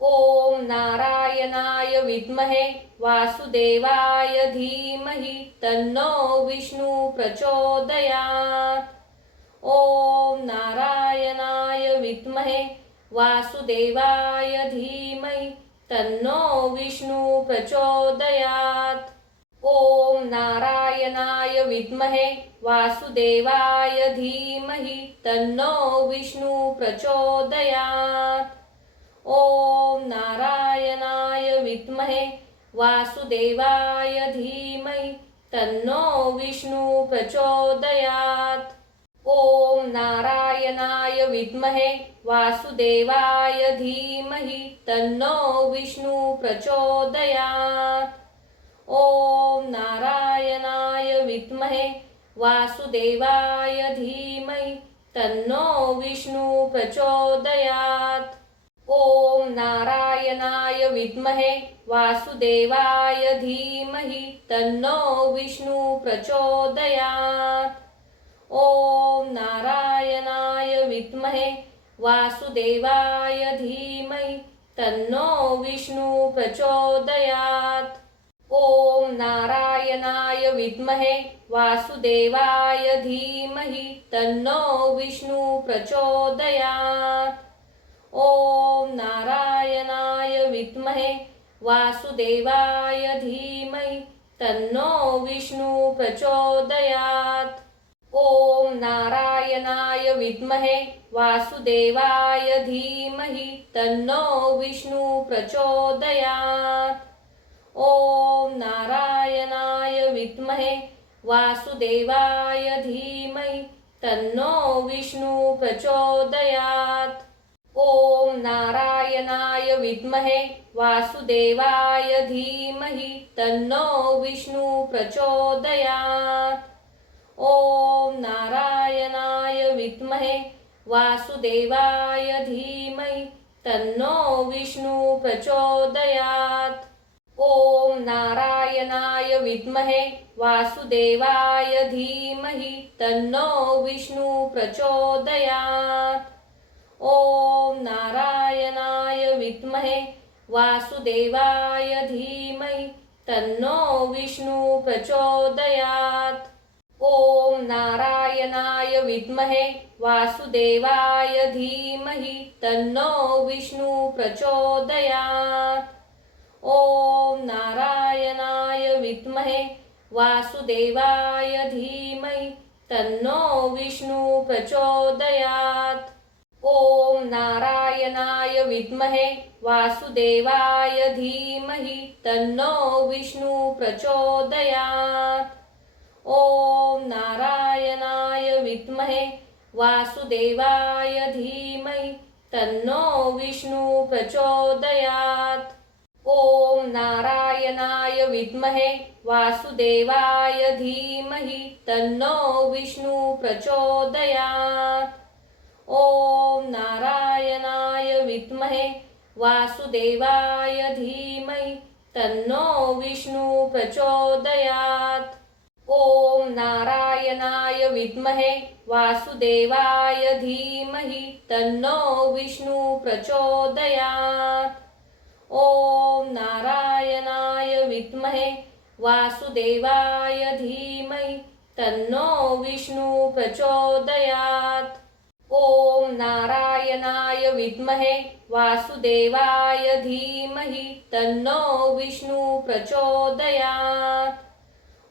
ओम नारायणाय विद्महे वासुदेवाय धीमहि तन्नो विष्णु प्रचोदयात्। ओम नारायणाय विद्महे वासुदेवाय धीमहि तन्नो विष्णु प्रचोदयात्। ओम नारायणाय विद्महे वासुदेवाय धीमहि तन्नो विष्णु प्रचोदयात्। ओम नारायणाय विद्महे वासुदेवाय धीमहि तन्नो विष्णु प्रचोदयात्। ओम नारायणाय विद्महे वासुदेवाय धीमहि तन्नो विष्णु प्रचोदयात्। ओम नारायणाय विद्महे वासुदेवाय धीमहि तन्नो विष्णु प्रचोदयात्। ओम नारायणाय विद्महे वासुदेवाय धीमहि तन्नो विष्णु प्रचोदयात्। ॐ नारायणाय विद्महे वासुदेवाय धीमहि तन्नो विष्णु प्रचोदयात्। ॐ नारायणाय विद्महे वासुदेवाय धीमहि तन्नो विष्णु प्रचोदयात्। ॐ नारायणाय विद्महे वासुदेवाय धीमहि तन्नो विष्णु प्रचोदयात्। ॐ नारायणाय विद्महे वासुदेवाय धीमहि तन्नो विष्णु प्रचोदयात्। ॐ नारायणाय विद्महे वासुदेवाय धीमहि तन्नो विष्णु प्रचोदयात्। ॐ नारायणाय विद्महे वासुदेवाय धीमहि तन्नो विष्णु प्रचोदयात्। ॐ नारायणाय विद्महे वासुदेवाय धीमहि तन्नो विष्णु प्रचोदयात्। ॐ नारायणाय विद्महे वासुदेवाय धीमहि तन्नो विष्णु प्रचोदयात्। ॐ नारायणाय विद्महे वासुदेवाय धीमहि तन्नो विष्णु प्रचोदयात्। ॐ नारायणाय विद्महे वासुदेवाय धीमहि तन्नो विष्णु प्रचोदयात्। ॐ नारायणाय विद्महे वासुदेवाय धीमहि तन्नो विष्णु प्रचोदयात्। ॐ नारायणाय विद्महे वासुदेवाय धीमहि तन्नो विष्णु प्रचोदयात्। ॐ नारायणाय विद्महे वासुदेवाय धीमहि तन्नो विष्णु प्रचोदयात्। ॐ नारायणाय विद्महे वासुदेवाय धीमहि तन्नो विष्णु प्रचोदयात्। ॐ नारायणाय विद्महे वासुदेवाय धीमहि तन्नो विष्णु प्रचोदयात्। ॐ नारायणाय विद्महे वासुदेवाय धीमहि तन्नो विष्णु प्रचोदयात्। ॐ नारायणाय विद्महे वासुदेवाय धीमहि तन्नो विष्णु प्रचोदयात्। ॐ नारायणाय विद्महे वासुदेवाय धीमहि तन्नो विष्णु प्रचोदयात्।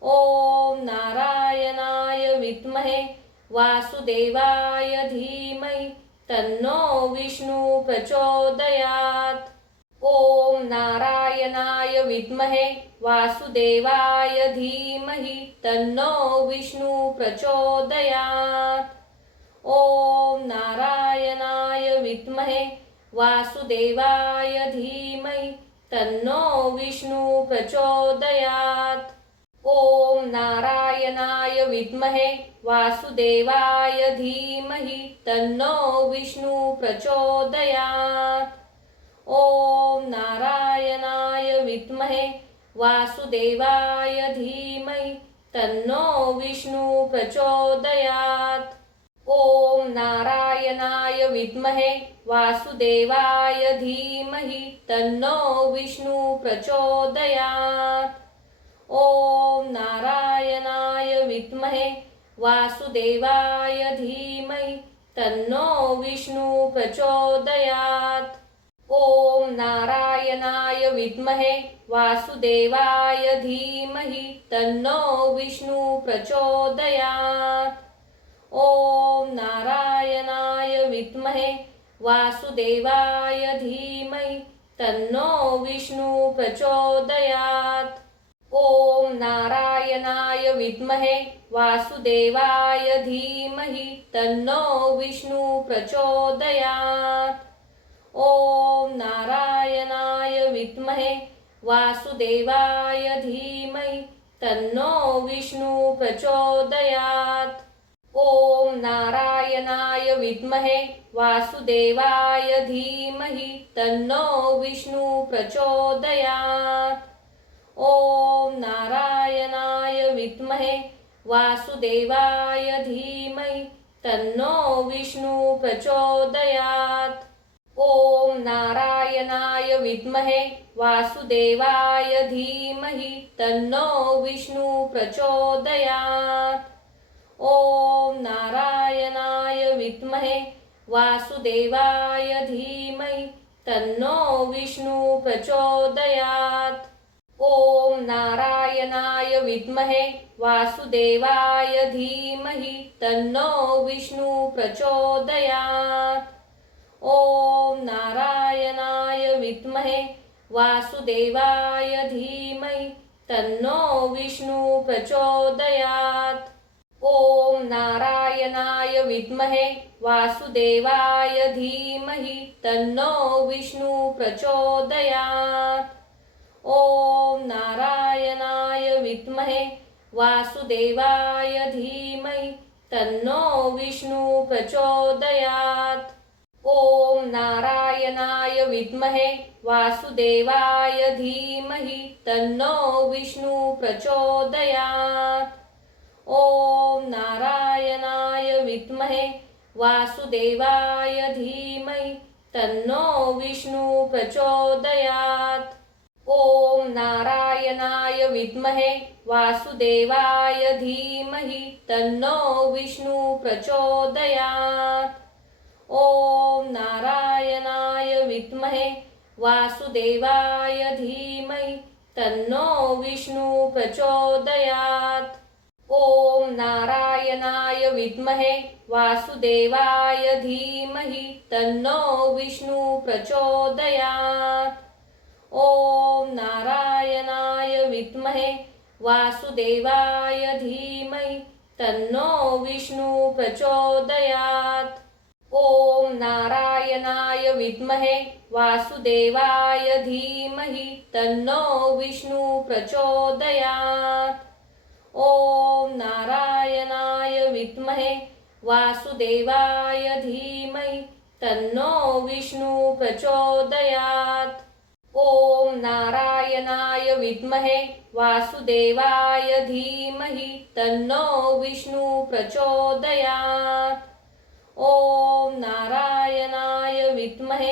ॐ नारायणाय विद्महे वासुदेवाय धीमहि तन्नो विष्णु प्रचोदयात्। ॐ नारायणाय विद्महे वासुदेवाय धीमहि तन्नो विष्णु प्रचोदयात्। ॐ नारायणाय विद्महे वासुदेवाय धीमहि तन्नो विष्णु प्रचोदयात्। ॐ नारायणाय विद्महे वासुदेवाय धीमहि तन्नो विष्णु प्रचोदयात्। ॐ नारायणाय विद्महे वासुदेवाय धीमहि तन्नो विष्णु प्रचोदयात्। ॐ नारायणाय विद्महे वासुदेवाय धीमहि तन्नो विष्णु प्रचोदयात्। ॐ नारायणाय विद्महे वासुदेवाय धीमहि तन्नो विष्णु प्रचोदयात्। ॐ नारायणाय विद्महे वासुदेवाय धीमहि तन्नो विष्णु प्रचोदयात्। ॐ नारायणाय विद्महे वासुदेवाय धीमहि तन्नो विष्णु प्रचोदयात्। ॐ नारायणाय विद्महे वासुदेवाय धीमहि तन्नो विष्णु प्रचोदयात्। ॐ नारायणाय विद्महे वासुदेवाय धीमहि तन्नो विष्णु प्रचोदयात्। ॐ नारायणाय विद्महे वासुदेवाय धीमहि तन्नो विष्णु प्रचोदयात्। ॐ नारायणाय विद्महे वासुदेवाय धीमहि तन्नो विष्णु प्रचोदयात्। ॐ नारायणाय विद्महे वासुदेवाय धीमहि तन्नो विष्णु प्रचोदयात्। ॐ नारायणाय विद्महे वासुदेवाय धीमहि तन्नो विष्णु प्रचोदयात्। ॐ नारायणाय विद्महे वासुदेवाय धीमहि तन्नो विष्णु प्रचोदयात्। ॐ नारायणाय विद्महे वासुदेवाय धीमहि तन्नो विष्णु प्रचोदयात्। ॐ नारायणाय विद्महे वासुदेवाय धीमहि तन्नो विष्णु प्रचोदयात्। ॐ नारायणाय विद्महे वासुदेवाय धीमहि तन्नो विष्णु प्रचोदयात्। ॐ नारायणाय विद्महे वासुदेवाय धीमहि तन्नो विष्णु प्रचोदयात्। ॐ नारायणाय विद्महे वासुदेवाय धीमहि तन्नो विष्णु प्रचोदयात्। ॐ नारायणाय विद्महे वासुदेवाय धीमहि तन्नो विष्णु प्रचोदयात्। ॐ नारायणाय विद्महे वासुदेवाय धीमहि तन्नो विष्णु प्रचोदयात्। ॐ नारायणाय विद्महे वासुदेवाय धीमहि तन्नो विष्णु प्रचोदयात्। ॐ नारायणाय विद्महे वासुदेवाय धीमहि तन्नो विष्णु प्रचोदयात्। ॐ नारायणाय विद्महे वासुदेवाय धीमहि तन्नो विष्णु प्रचोदयात्। ॐ नारायणाय विद्महे वासुदेवाय धीमहि तन्नो विष्णु प्रचोदयात्। ॐ नारायणाय विद्महे वासुदेवाय धीमहि तन्नो विष्णु प्रचोदयात्। ॐ नारायणाय विद्महे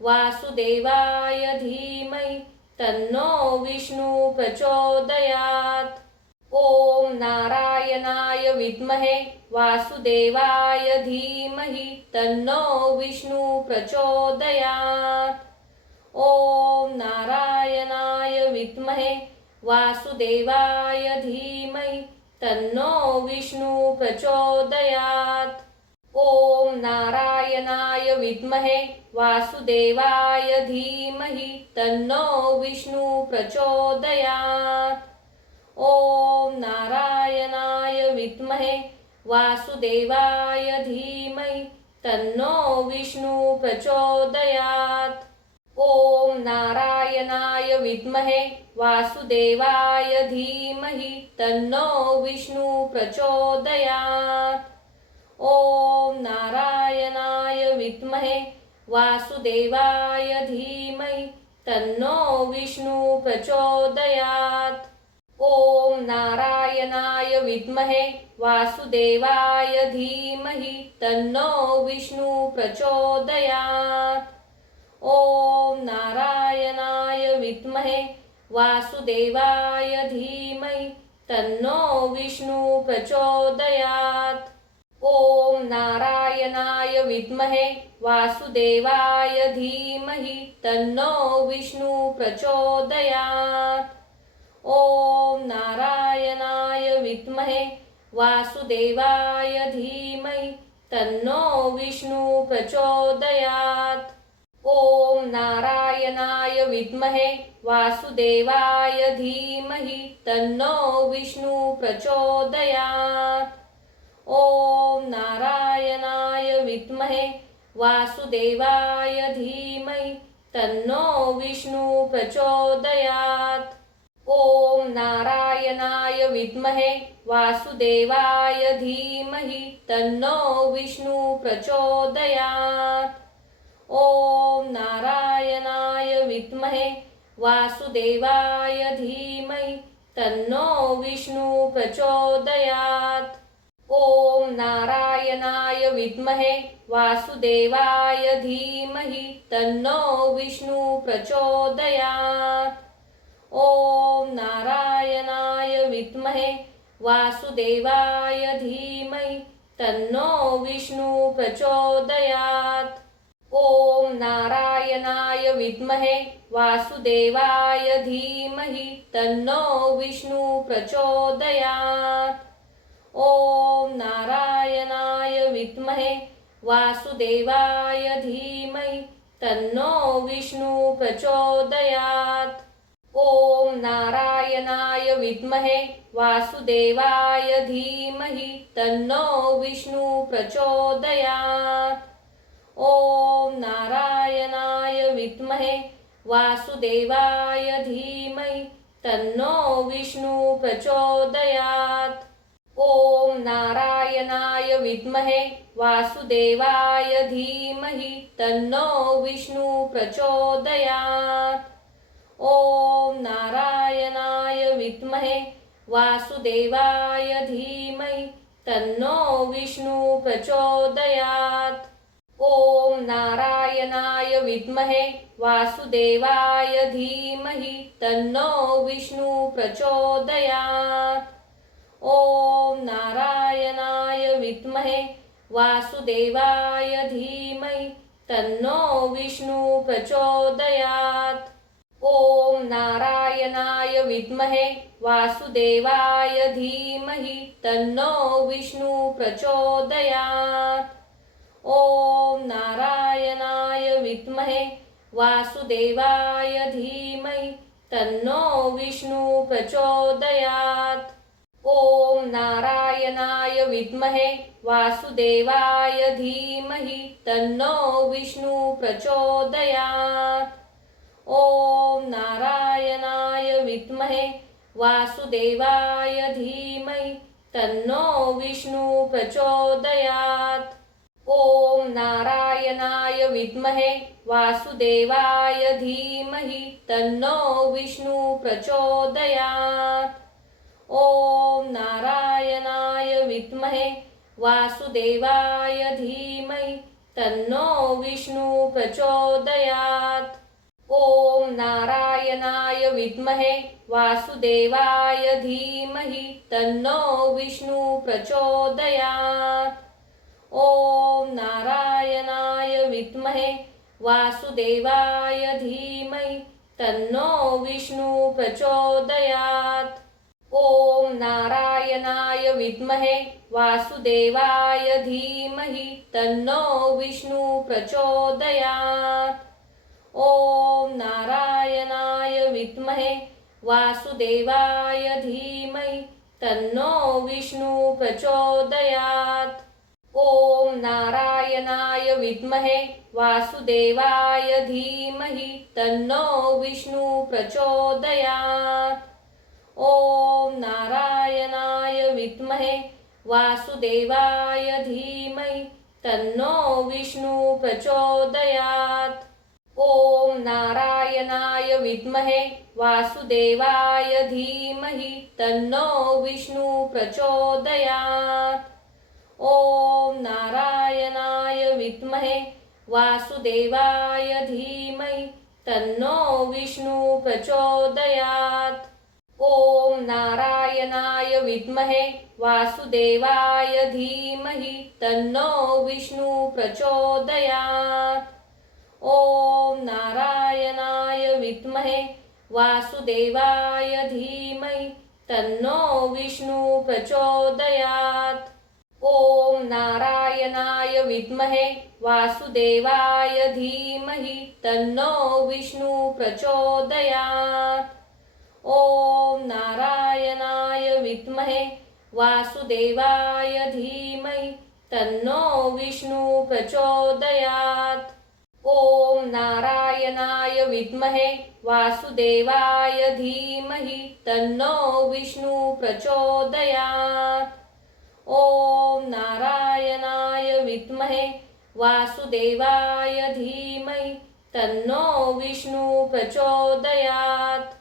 वासुदेवाय धीमहि तन्नो विष्णु प्रचोदयात्। ॐ नारायणाय विद्महे वासुदेवाय धीमहि तन्नो विष्णु प्रचोदयात्। ॐ नारायणाय विद्महे वासुदेवाय धीमहि तन्नो विष्णु प्रचोदयात्। ॐ नारायणाय विद्महे वासुदेवाय धीमहि तन्नो विष्णु प्रचोदयात्। ॐ नारायणाय विद्महे वासुदेवाय धीमहि तन्नो विष्णु प्रचोदयात्। ॐ नारायणाय विद्महे वासुदेवाय धीमहि तन्नो विष्णु प्रचोदयात्। ॐ नारायणाय विद्महे वासुदेवाय धीमहि तन्नो विष्णु प्रचोदयात्। ॐ नारायणाय विद्महे वासुदेवाय धीमहि तन्नो विष्णु प्रचोदयात्। ॐ नारायणाय विद्महे वासुदेवाय धीमहि तन्नो विष्णु प्रचोदयात्। ॐ नारायणाय विद्महे वासुदेवाय धीमहि तन्नो विष्णु प्रचोदयात्। ॐ नारायणाय विद्महे वासुदेवाय धीमहि तन्नो विष्णु प्रचोदयात्। ॐ नारायणाय विद्महे वासुदेवाय धीमहि तन्नो विष्णु प्रचोदयात्। ॐ नारायणाय विद्महे वासुदेवाय धीमहि तन्नो विष्णु प्रचोदयात्। ॐ नारायणाय विद्महे वासुदेवाय धीमहि तन्नो विष्णु प्रचोदयात्। ॐ नारायणाय विद्महे वासुदेवाय धीमहि तन्नो विष्णु प्रचोदयात्। ॐ नारायणाय विद्महे वासुदेवाय धीमहि तन्नो विष्णु प्रचोदयात्। ॐ नारायणाय विद्महे वासुदेवाय धीमहि तन्नो विष्णु प्रचोदयात्। ॐ नारायणाय विद्महे वासुदेवाय धीमहि तन्नो विष्णु प्रचोदयात्। ॐ नारायणाय विद्महे वासुदेवाय धीमहि तन्नो विष्णु प्रचोदयात्। ॐ नारायणाय विद्महे वासुदेवाय धीमहि तन्नो विष्णु प्रचोदयात्। ॐ नारायणाय विद्महे वासुदेवाय धीमहि तन्नो विष्णु प्रचोदयात्। ॐ नारायणाय विद्महे वासुदेवाय धीमहि तन्नो विष्णु प्रचोदयात्। ॐ नारायणाय विद्महे वासुदेवाय धीमहि तन्नो विष्णु प्रचोदयात्। ॐ नारायणाय विद्महे वासुदेवाय धीमहि तन्नो विष्णु प्रचोदयात्। ॐ नारायणाय विद्महे वासुदेवाय धीमहि तन्नो विष्णु प्रचोदयात्। ॐ नारायणाय विद्महे वासुदेवाय धीमहि तन्नो विष्णु प्रचोदयात्। ॐ नारायणाय विद्महे वासुदेवाय धीमहि तन्नो विष्णु प्रचोदयात्। ॐ नारायणाय विद्महे वासुदेवाय धीमहि तन्नो विष्णु प्रचोदयात्। ॐ नारायणाय विद्महे वासुदेवाय धीमहि तन्नो विष्णु प्रचोदयात्। ॐ नारायणाय विद्महे वासुदेवाय धीमहि तन्नो विष्णु प्रचोदयात्। ॐ नारायणाय विद्महे वासुदेवाय धीमहि तन्नो विष्णु प्रचोदयात्। ॐ नारायणाय विद्महे वासुदेवाय धीमहि तन्नो विष्णु प्रचोदयात्। ॐ नारायणाय विद्महे वासुदेवाय धीमहि तन्नो विष्णु प्रचोदयात्। ॐ नारायणाय विद्महे वासुदेवाय धीमहि तन्नो विष्णु प्रचोदयात्। ॐ नारायणाय विद्महे वासुदेवाय धीमहि तन्नो विष्णु प्रचोदयात्। ॐ नारायणाय विद्महे वासुदेवाय धीमहि तन्नो विष्णु प्रचोदयात्। ॐ नारायणाय विद्महे वासुदेवाय धीमहि तन्नो विष्णु प्रचोदयात्। ॐ नारायणाय विद्महे वासुदेवाय धीमहि तन्नो विष्णु प्रचोदयात्। ॐ नारायणाय विद्महे वासुदेवाय धीमहि तन्नो विष्णु प्रचोदयात्। ॐ नारायणाय विद्महे वासुदेवाय धीमहि तन्नो विष्णु प्रचोदयात्। ॐ नारायणाय विद्महे वासुदेवाय धीमहि तन्नो विष्णु प्रचोदयात्। ॐ नारायणाय विद्महे वासुदेवाय धीमहि तन्नो विष्णु प्रचोदयात्। ॐ नारायणाय विद्महे वासुदेवाय धीमहि तन्नो विष्णु प्रचोदयात्। ॐ नारायणाय विद्महे वासुदेवाय धीमहि तन्नो विष्णु प्रचोदयात्। ॐ नारायणाय विद्महे वासुदेवाय धीमहि तन्नो विष्णु प्रचोदयात्।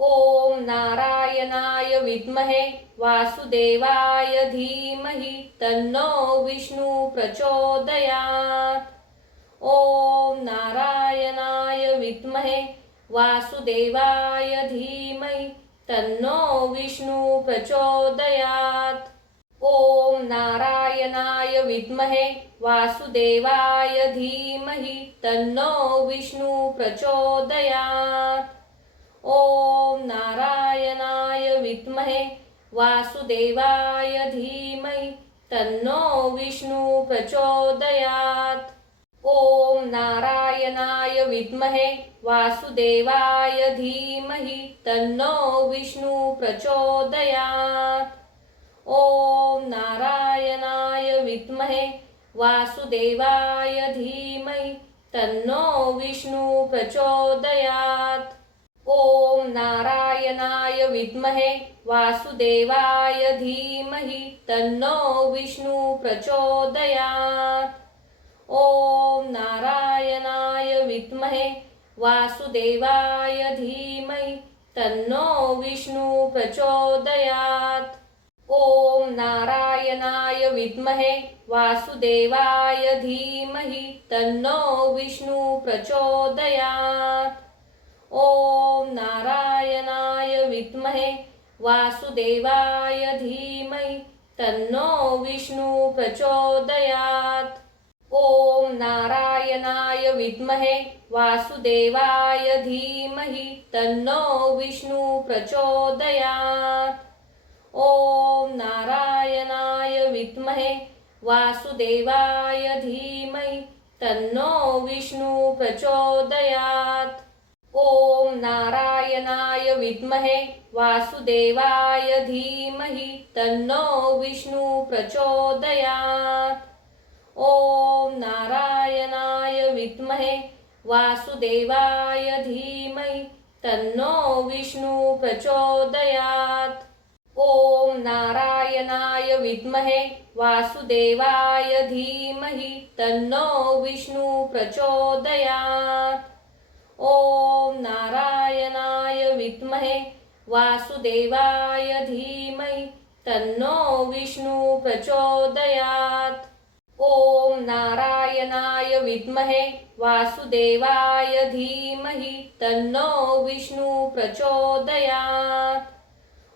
ॐ नारायणाय विद्महे वासुदेवाय धीमहि तन्नो विष्णु प्रचोदयात्। ॐ नारायणाय विद्महे वासुदेवाय धीमहि तन्नो विष्णु प्रचोदयात्। ॐ नारायणाय विद्महे वासुदेवाय धीमहि तन्नो विष्णु प्रचोदयात्। ॐ नारायणाय विद्महे वासुदेवाय धीमहि तन्नो विष्णु प्रचोदयात्। ॐ नारायणाय विद्महे वासुदेवाय धीमहि तन्नो विष्णु प्रचोदयात्। ॐ नारायणाय विद्महे वासुदेवाय धीमहि तन्नो विष्णु प्रचोदयात्। ॐ नारायणाय विद्महे वासुदेवाय धीमहि तन्नो विष्णु प्रचोदयात्। ॐ नारायणाय विद्महे वासुदेवाय धीमहि तन्नो विष्णु प्रचोदयात्। ॐ नारायणाय विद्महे वासुदेवाय धीमहि तन्नो विष्णु प्रचोदयात्। ॐ नारायणाय विद्महे वासुदेवाय धीमहि तन्नो विष्णु प्रचोदयात्। ॐ नारायणाय विद्महे वासुदेवाय धीमहि तन्नो विष्णु प्रचोदयात्। ॐ नारायणाय विद्महे वासुदेवाय धीमहि तन्नो विष्णु प्रचोदयात्। ॐ नारायणाय विद्महे वासुदेवाय धीमहि तन्नो विष्णु प्रचोदयात्। ॐ नारायणाय विद्महे वासुदेवाय धीमहि तन्नो विष्णु प्रचोदयात्। ॐ नारायणाय विद्महे वासुदेवाय धीमहि तन्नो विष्णु प्रचोदयात्। ॐ नारायणाय विद्महे वासुदेवाय धीमहि तन्नो विष्णु प्रचोदयात्। ॐ नारायणाय विद्महे वासुदेवाय धीमहि तन्नो विष्णु प्रचोदयात्।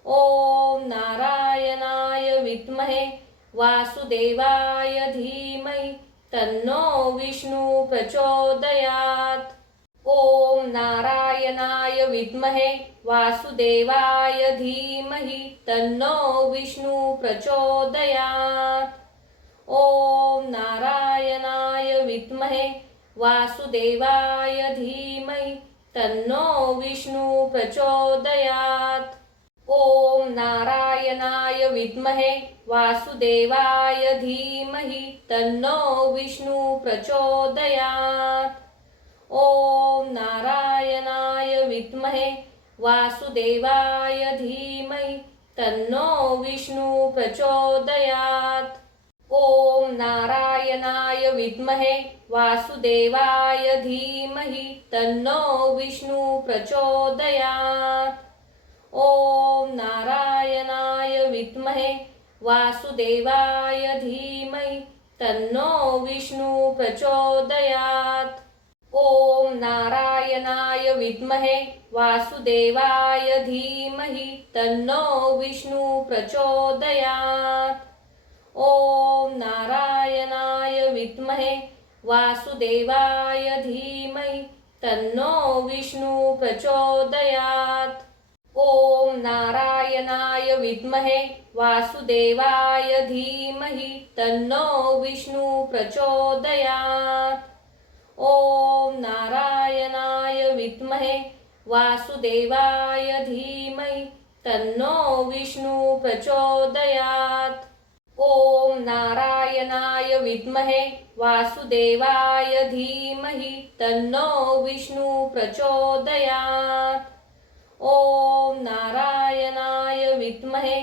ॐ नारायणाय विद्महे वासुदेवाय धीमहि तन्नो विष्णु प्रचोदयात्। ॐ नारायणाय विद्महे वासुदेवाय धीमहि तन्नो विष्णु प्रचोदयात्। ॐ नारायणाय विद्महे वासुदेवाय धीमहि तन्नो विष्णु प्रचोदयात्। ॐ नारायणाय विद्महे वासुदेवाय धीमहि तन्नो विष्णु प्रचोदयात्। ॐ नारायणाय विद्महे वासुदेवाय धीमहि तन्नो विष्णु प्रचोदयात्। ॐ नारायणाय विद्महे वासुदेवाय धीमहि तन्नो विष्णु प्रचोदयात्। ॐ नारायणाय विद्महे वासुदेवाय धीमहि तन्नो विष्णु प्रचोदयात्। ॐ नारायणाय विद्महे वासुदेवाय धीमहि तन्नो विष्णु प्रचोदयात्। ॐ नारायणाय विद्महे वासुदेवाय धीमहि तन्नो विष्णु प्रचोदयात्। ॐ नारायणाय विद्महे वासुदेवाय धीमहि तन्नो विष्णु प्रचोदयात्। ॐ नारायणाय विद्महे वासुदेवाय धीमहि तन्नो विष्णु प्रचोदयात्। ॐ नारायणाय विद्महे वासुदेवाय धीमहि तन्नो विष्णु प्रचोदयात्। ॐ नारायणाय विद्महे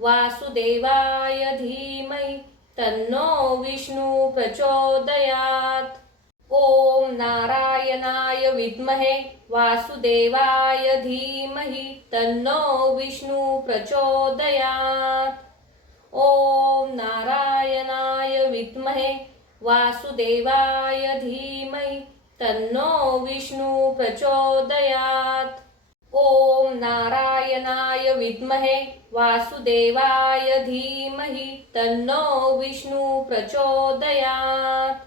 वासुदेवाय धीमहि तन्नो विष्णु प्रचोदयात्। ॐ नारायणाय विद्महे वासुदेवाय धीमहि तन्नो विष्णु प्रचोदयात्। ॐ नारायणाय विद्महे वासुदेवाय धीमहि तन्नो विष्णु प्रचोदयात्। ॐ नारायणाय विद्महे वासुदेवाय धीमहि तन्नो विष्णु प्रचोदयात्।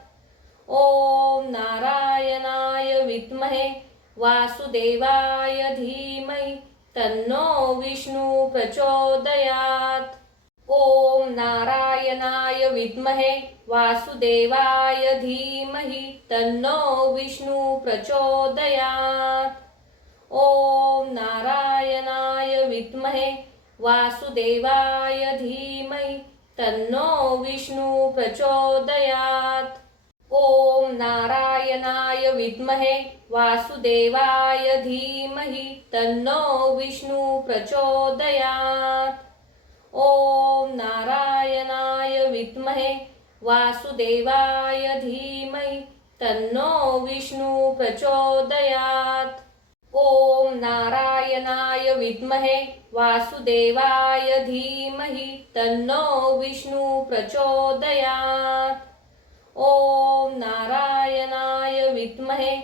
ॐ नारायणाय विद्महे वासुदेवाय धीमहि तन्नो विष्णु प्रचोदयात्। ॐ नारायणाय विद्महे वासुदेवाय धीमहि तन्नो विष्णु प्रचोदयात्। ॐ नारायणाय विद्महे वासुदेवाय धीमहि तन्नो विष्णु प्रचोदयात्। ॐ नारायणाय विद्महे वासुदेवाय धीमहि तन्नो विष्णु प्रचोदयात्। ॐ नारायणाय विद्महे वासुदेवाय धीमहि तन्नो विष्णु प्रचोदयात्। ॐ नारायणाय विद्महे वासुदेवाय धीमहि तन्नो विष्णु प्रचोदयात्। ॐ नारायणाय विद्महे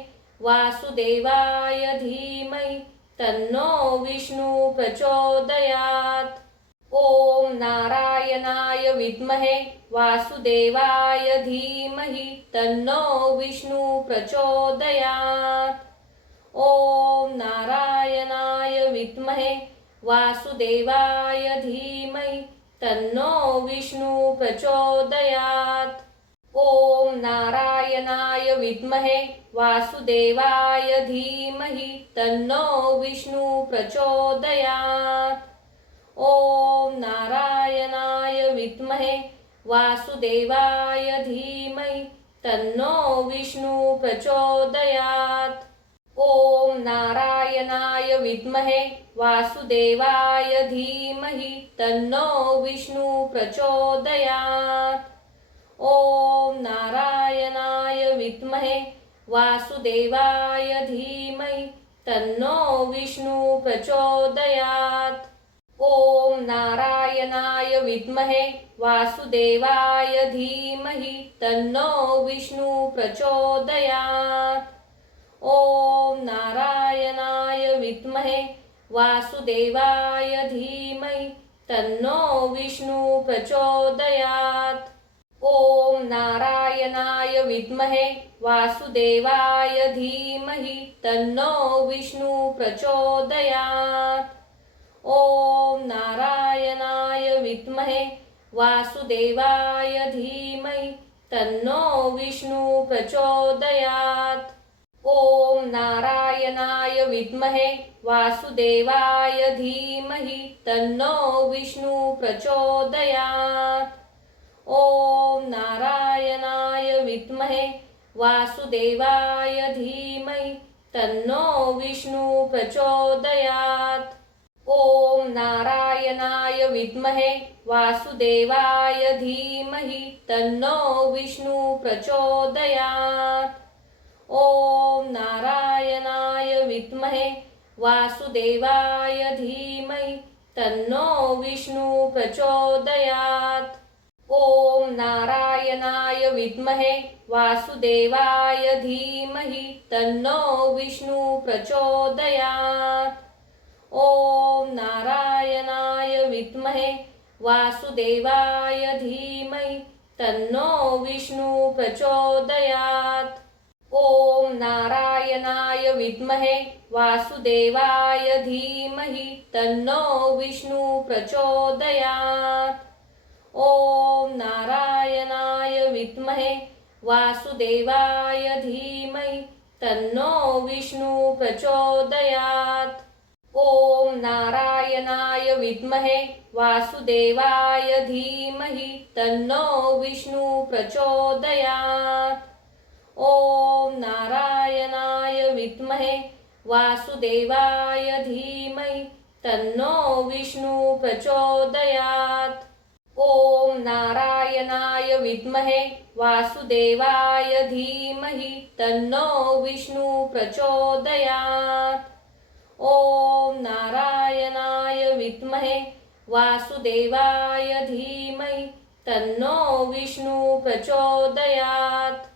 वासुदेवाय धीमहि तन्नो विष्णु प्रचोदयात्। ॐ नारायणाय विद्महे वासुदेवाय धीमहि तन्नो विष्णु प्रचोदयात्। ॐ नारायणाय विद्महे वासुदेवाय धीमहि तन्नो विष्णु प्रचोदयात्। ॐ नारायणाय विद्महे वासुदेवाय धीमहि तन्नो विष्णु प्रचोदयात्। ॐ नारायणाय विद्महे वासुदेवाय धीमहि तन्नो विष्णु प्रचोदयात्। ॐ नारायणाय विद्महे वासुदेवाय धीमहि तन्नो विष्णु प्रचोदयात्। ॐ नारायणाय विद्महे वासुदेवाय धीमहि तन्नो विष्णु प्रचोदयात्। ॐ नारायणाय विद्महे वासुदेवाय धीमहि तन्नो विष्णु प्रचोदयात्। ॐ नारायणाय विद्महे वासुदेवाय धीमहि तन्नो विष्णु प्रचोदयात्। ॐ नारायणाय विद्महे वासुदेवाय धीमहि तन्नो विष्णु प्रचोदयात्। ॐ नारायणाय विद्महे वासुदेवाय धीमहि तन्नो विष्णु प्रचोदयात्। ॐ नारायणाय विद्महे वासुदेवाय धीमहि तन्नो विष्णु प्रचोदयात्। ॐ नारायणाय विद्महे वासुदेवाय धीमहि तन्नो विष्णु प्रचोदयात्। ॐ नारायणाय विद्महे वासुदेवाय धीमहि तन्नो विष्णु प्रचोदयात्। ॐ नारायणाय विद्महे वासुदेवाय धीमहि तन्नो विष्णु प्रचोदयात्। ॐ नारायणाय विद्महे वासुदेवाय धीमहि तन्नो विष्णु प्रचोदयात्। ॐ नारायणाय विद्महे वासुदेवाय धीमहि तन्नो विष्णु प्रचोदयात्। ॐ नारायणाय विद्महे वासुदेवाय धीमहि तन्नो विष्णु प्रचोदयात्। ॐ नारायणाय विद्महे वासुदेवाय धीमहि तन्नो विष्णु प्रचोदयात्। ॐ नारायणाय विद्महे वासुदेवाय धीमहि तन्नो विष्णु प्रचोदयात्। ॐ नारायणाय विद्महे वासुदेवाय धीमहि तन्नो विष्णु प्रचोदयात्। ॐ नारायणाय विद्महे वासुदेवाय धीमहि तन्नो विष्णु प्रचोदयात्। ॐ नारायणाय विद्महे वासुदेवाय धीमहि तन्नो विष्णु प्रचोदयात्।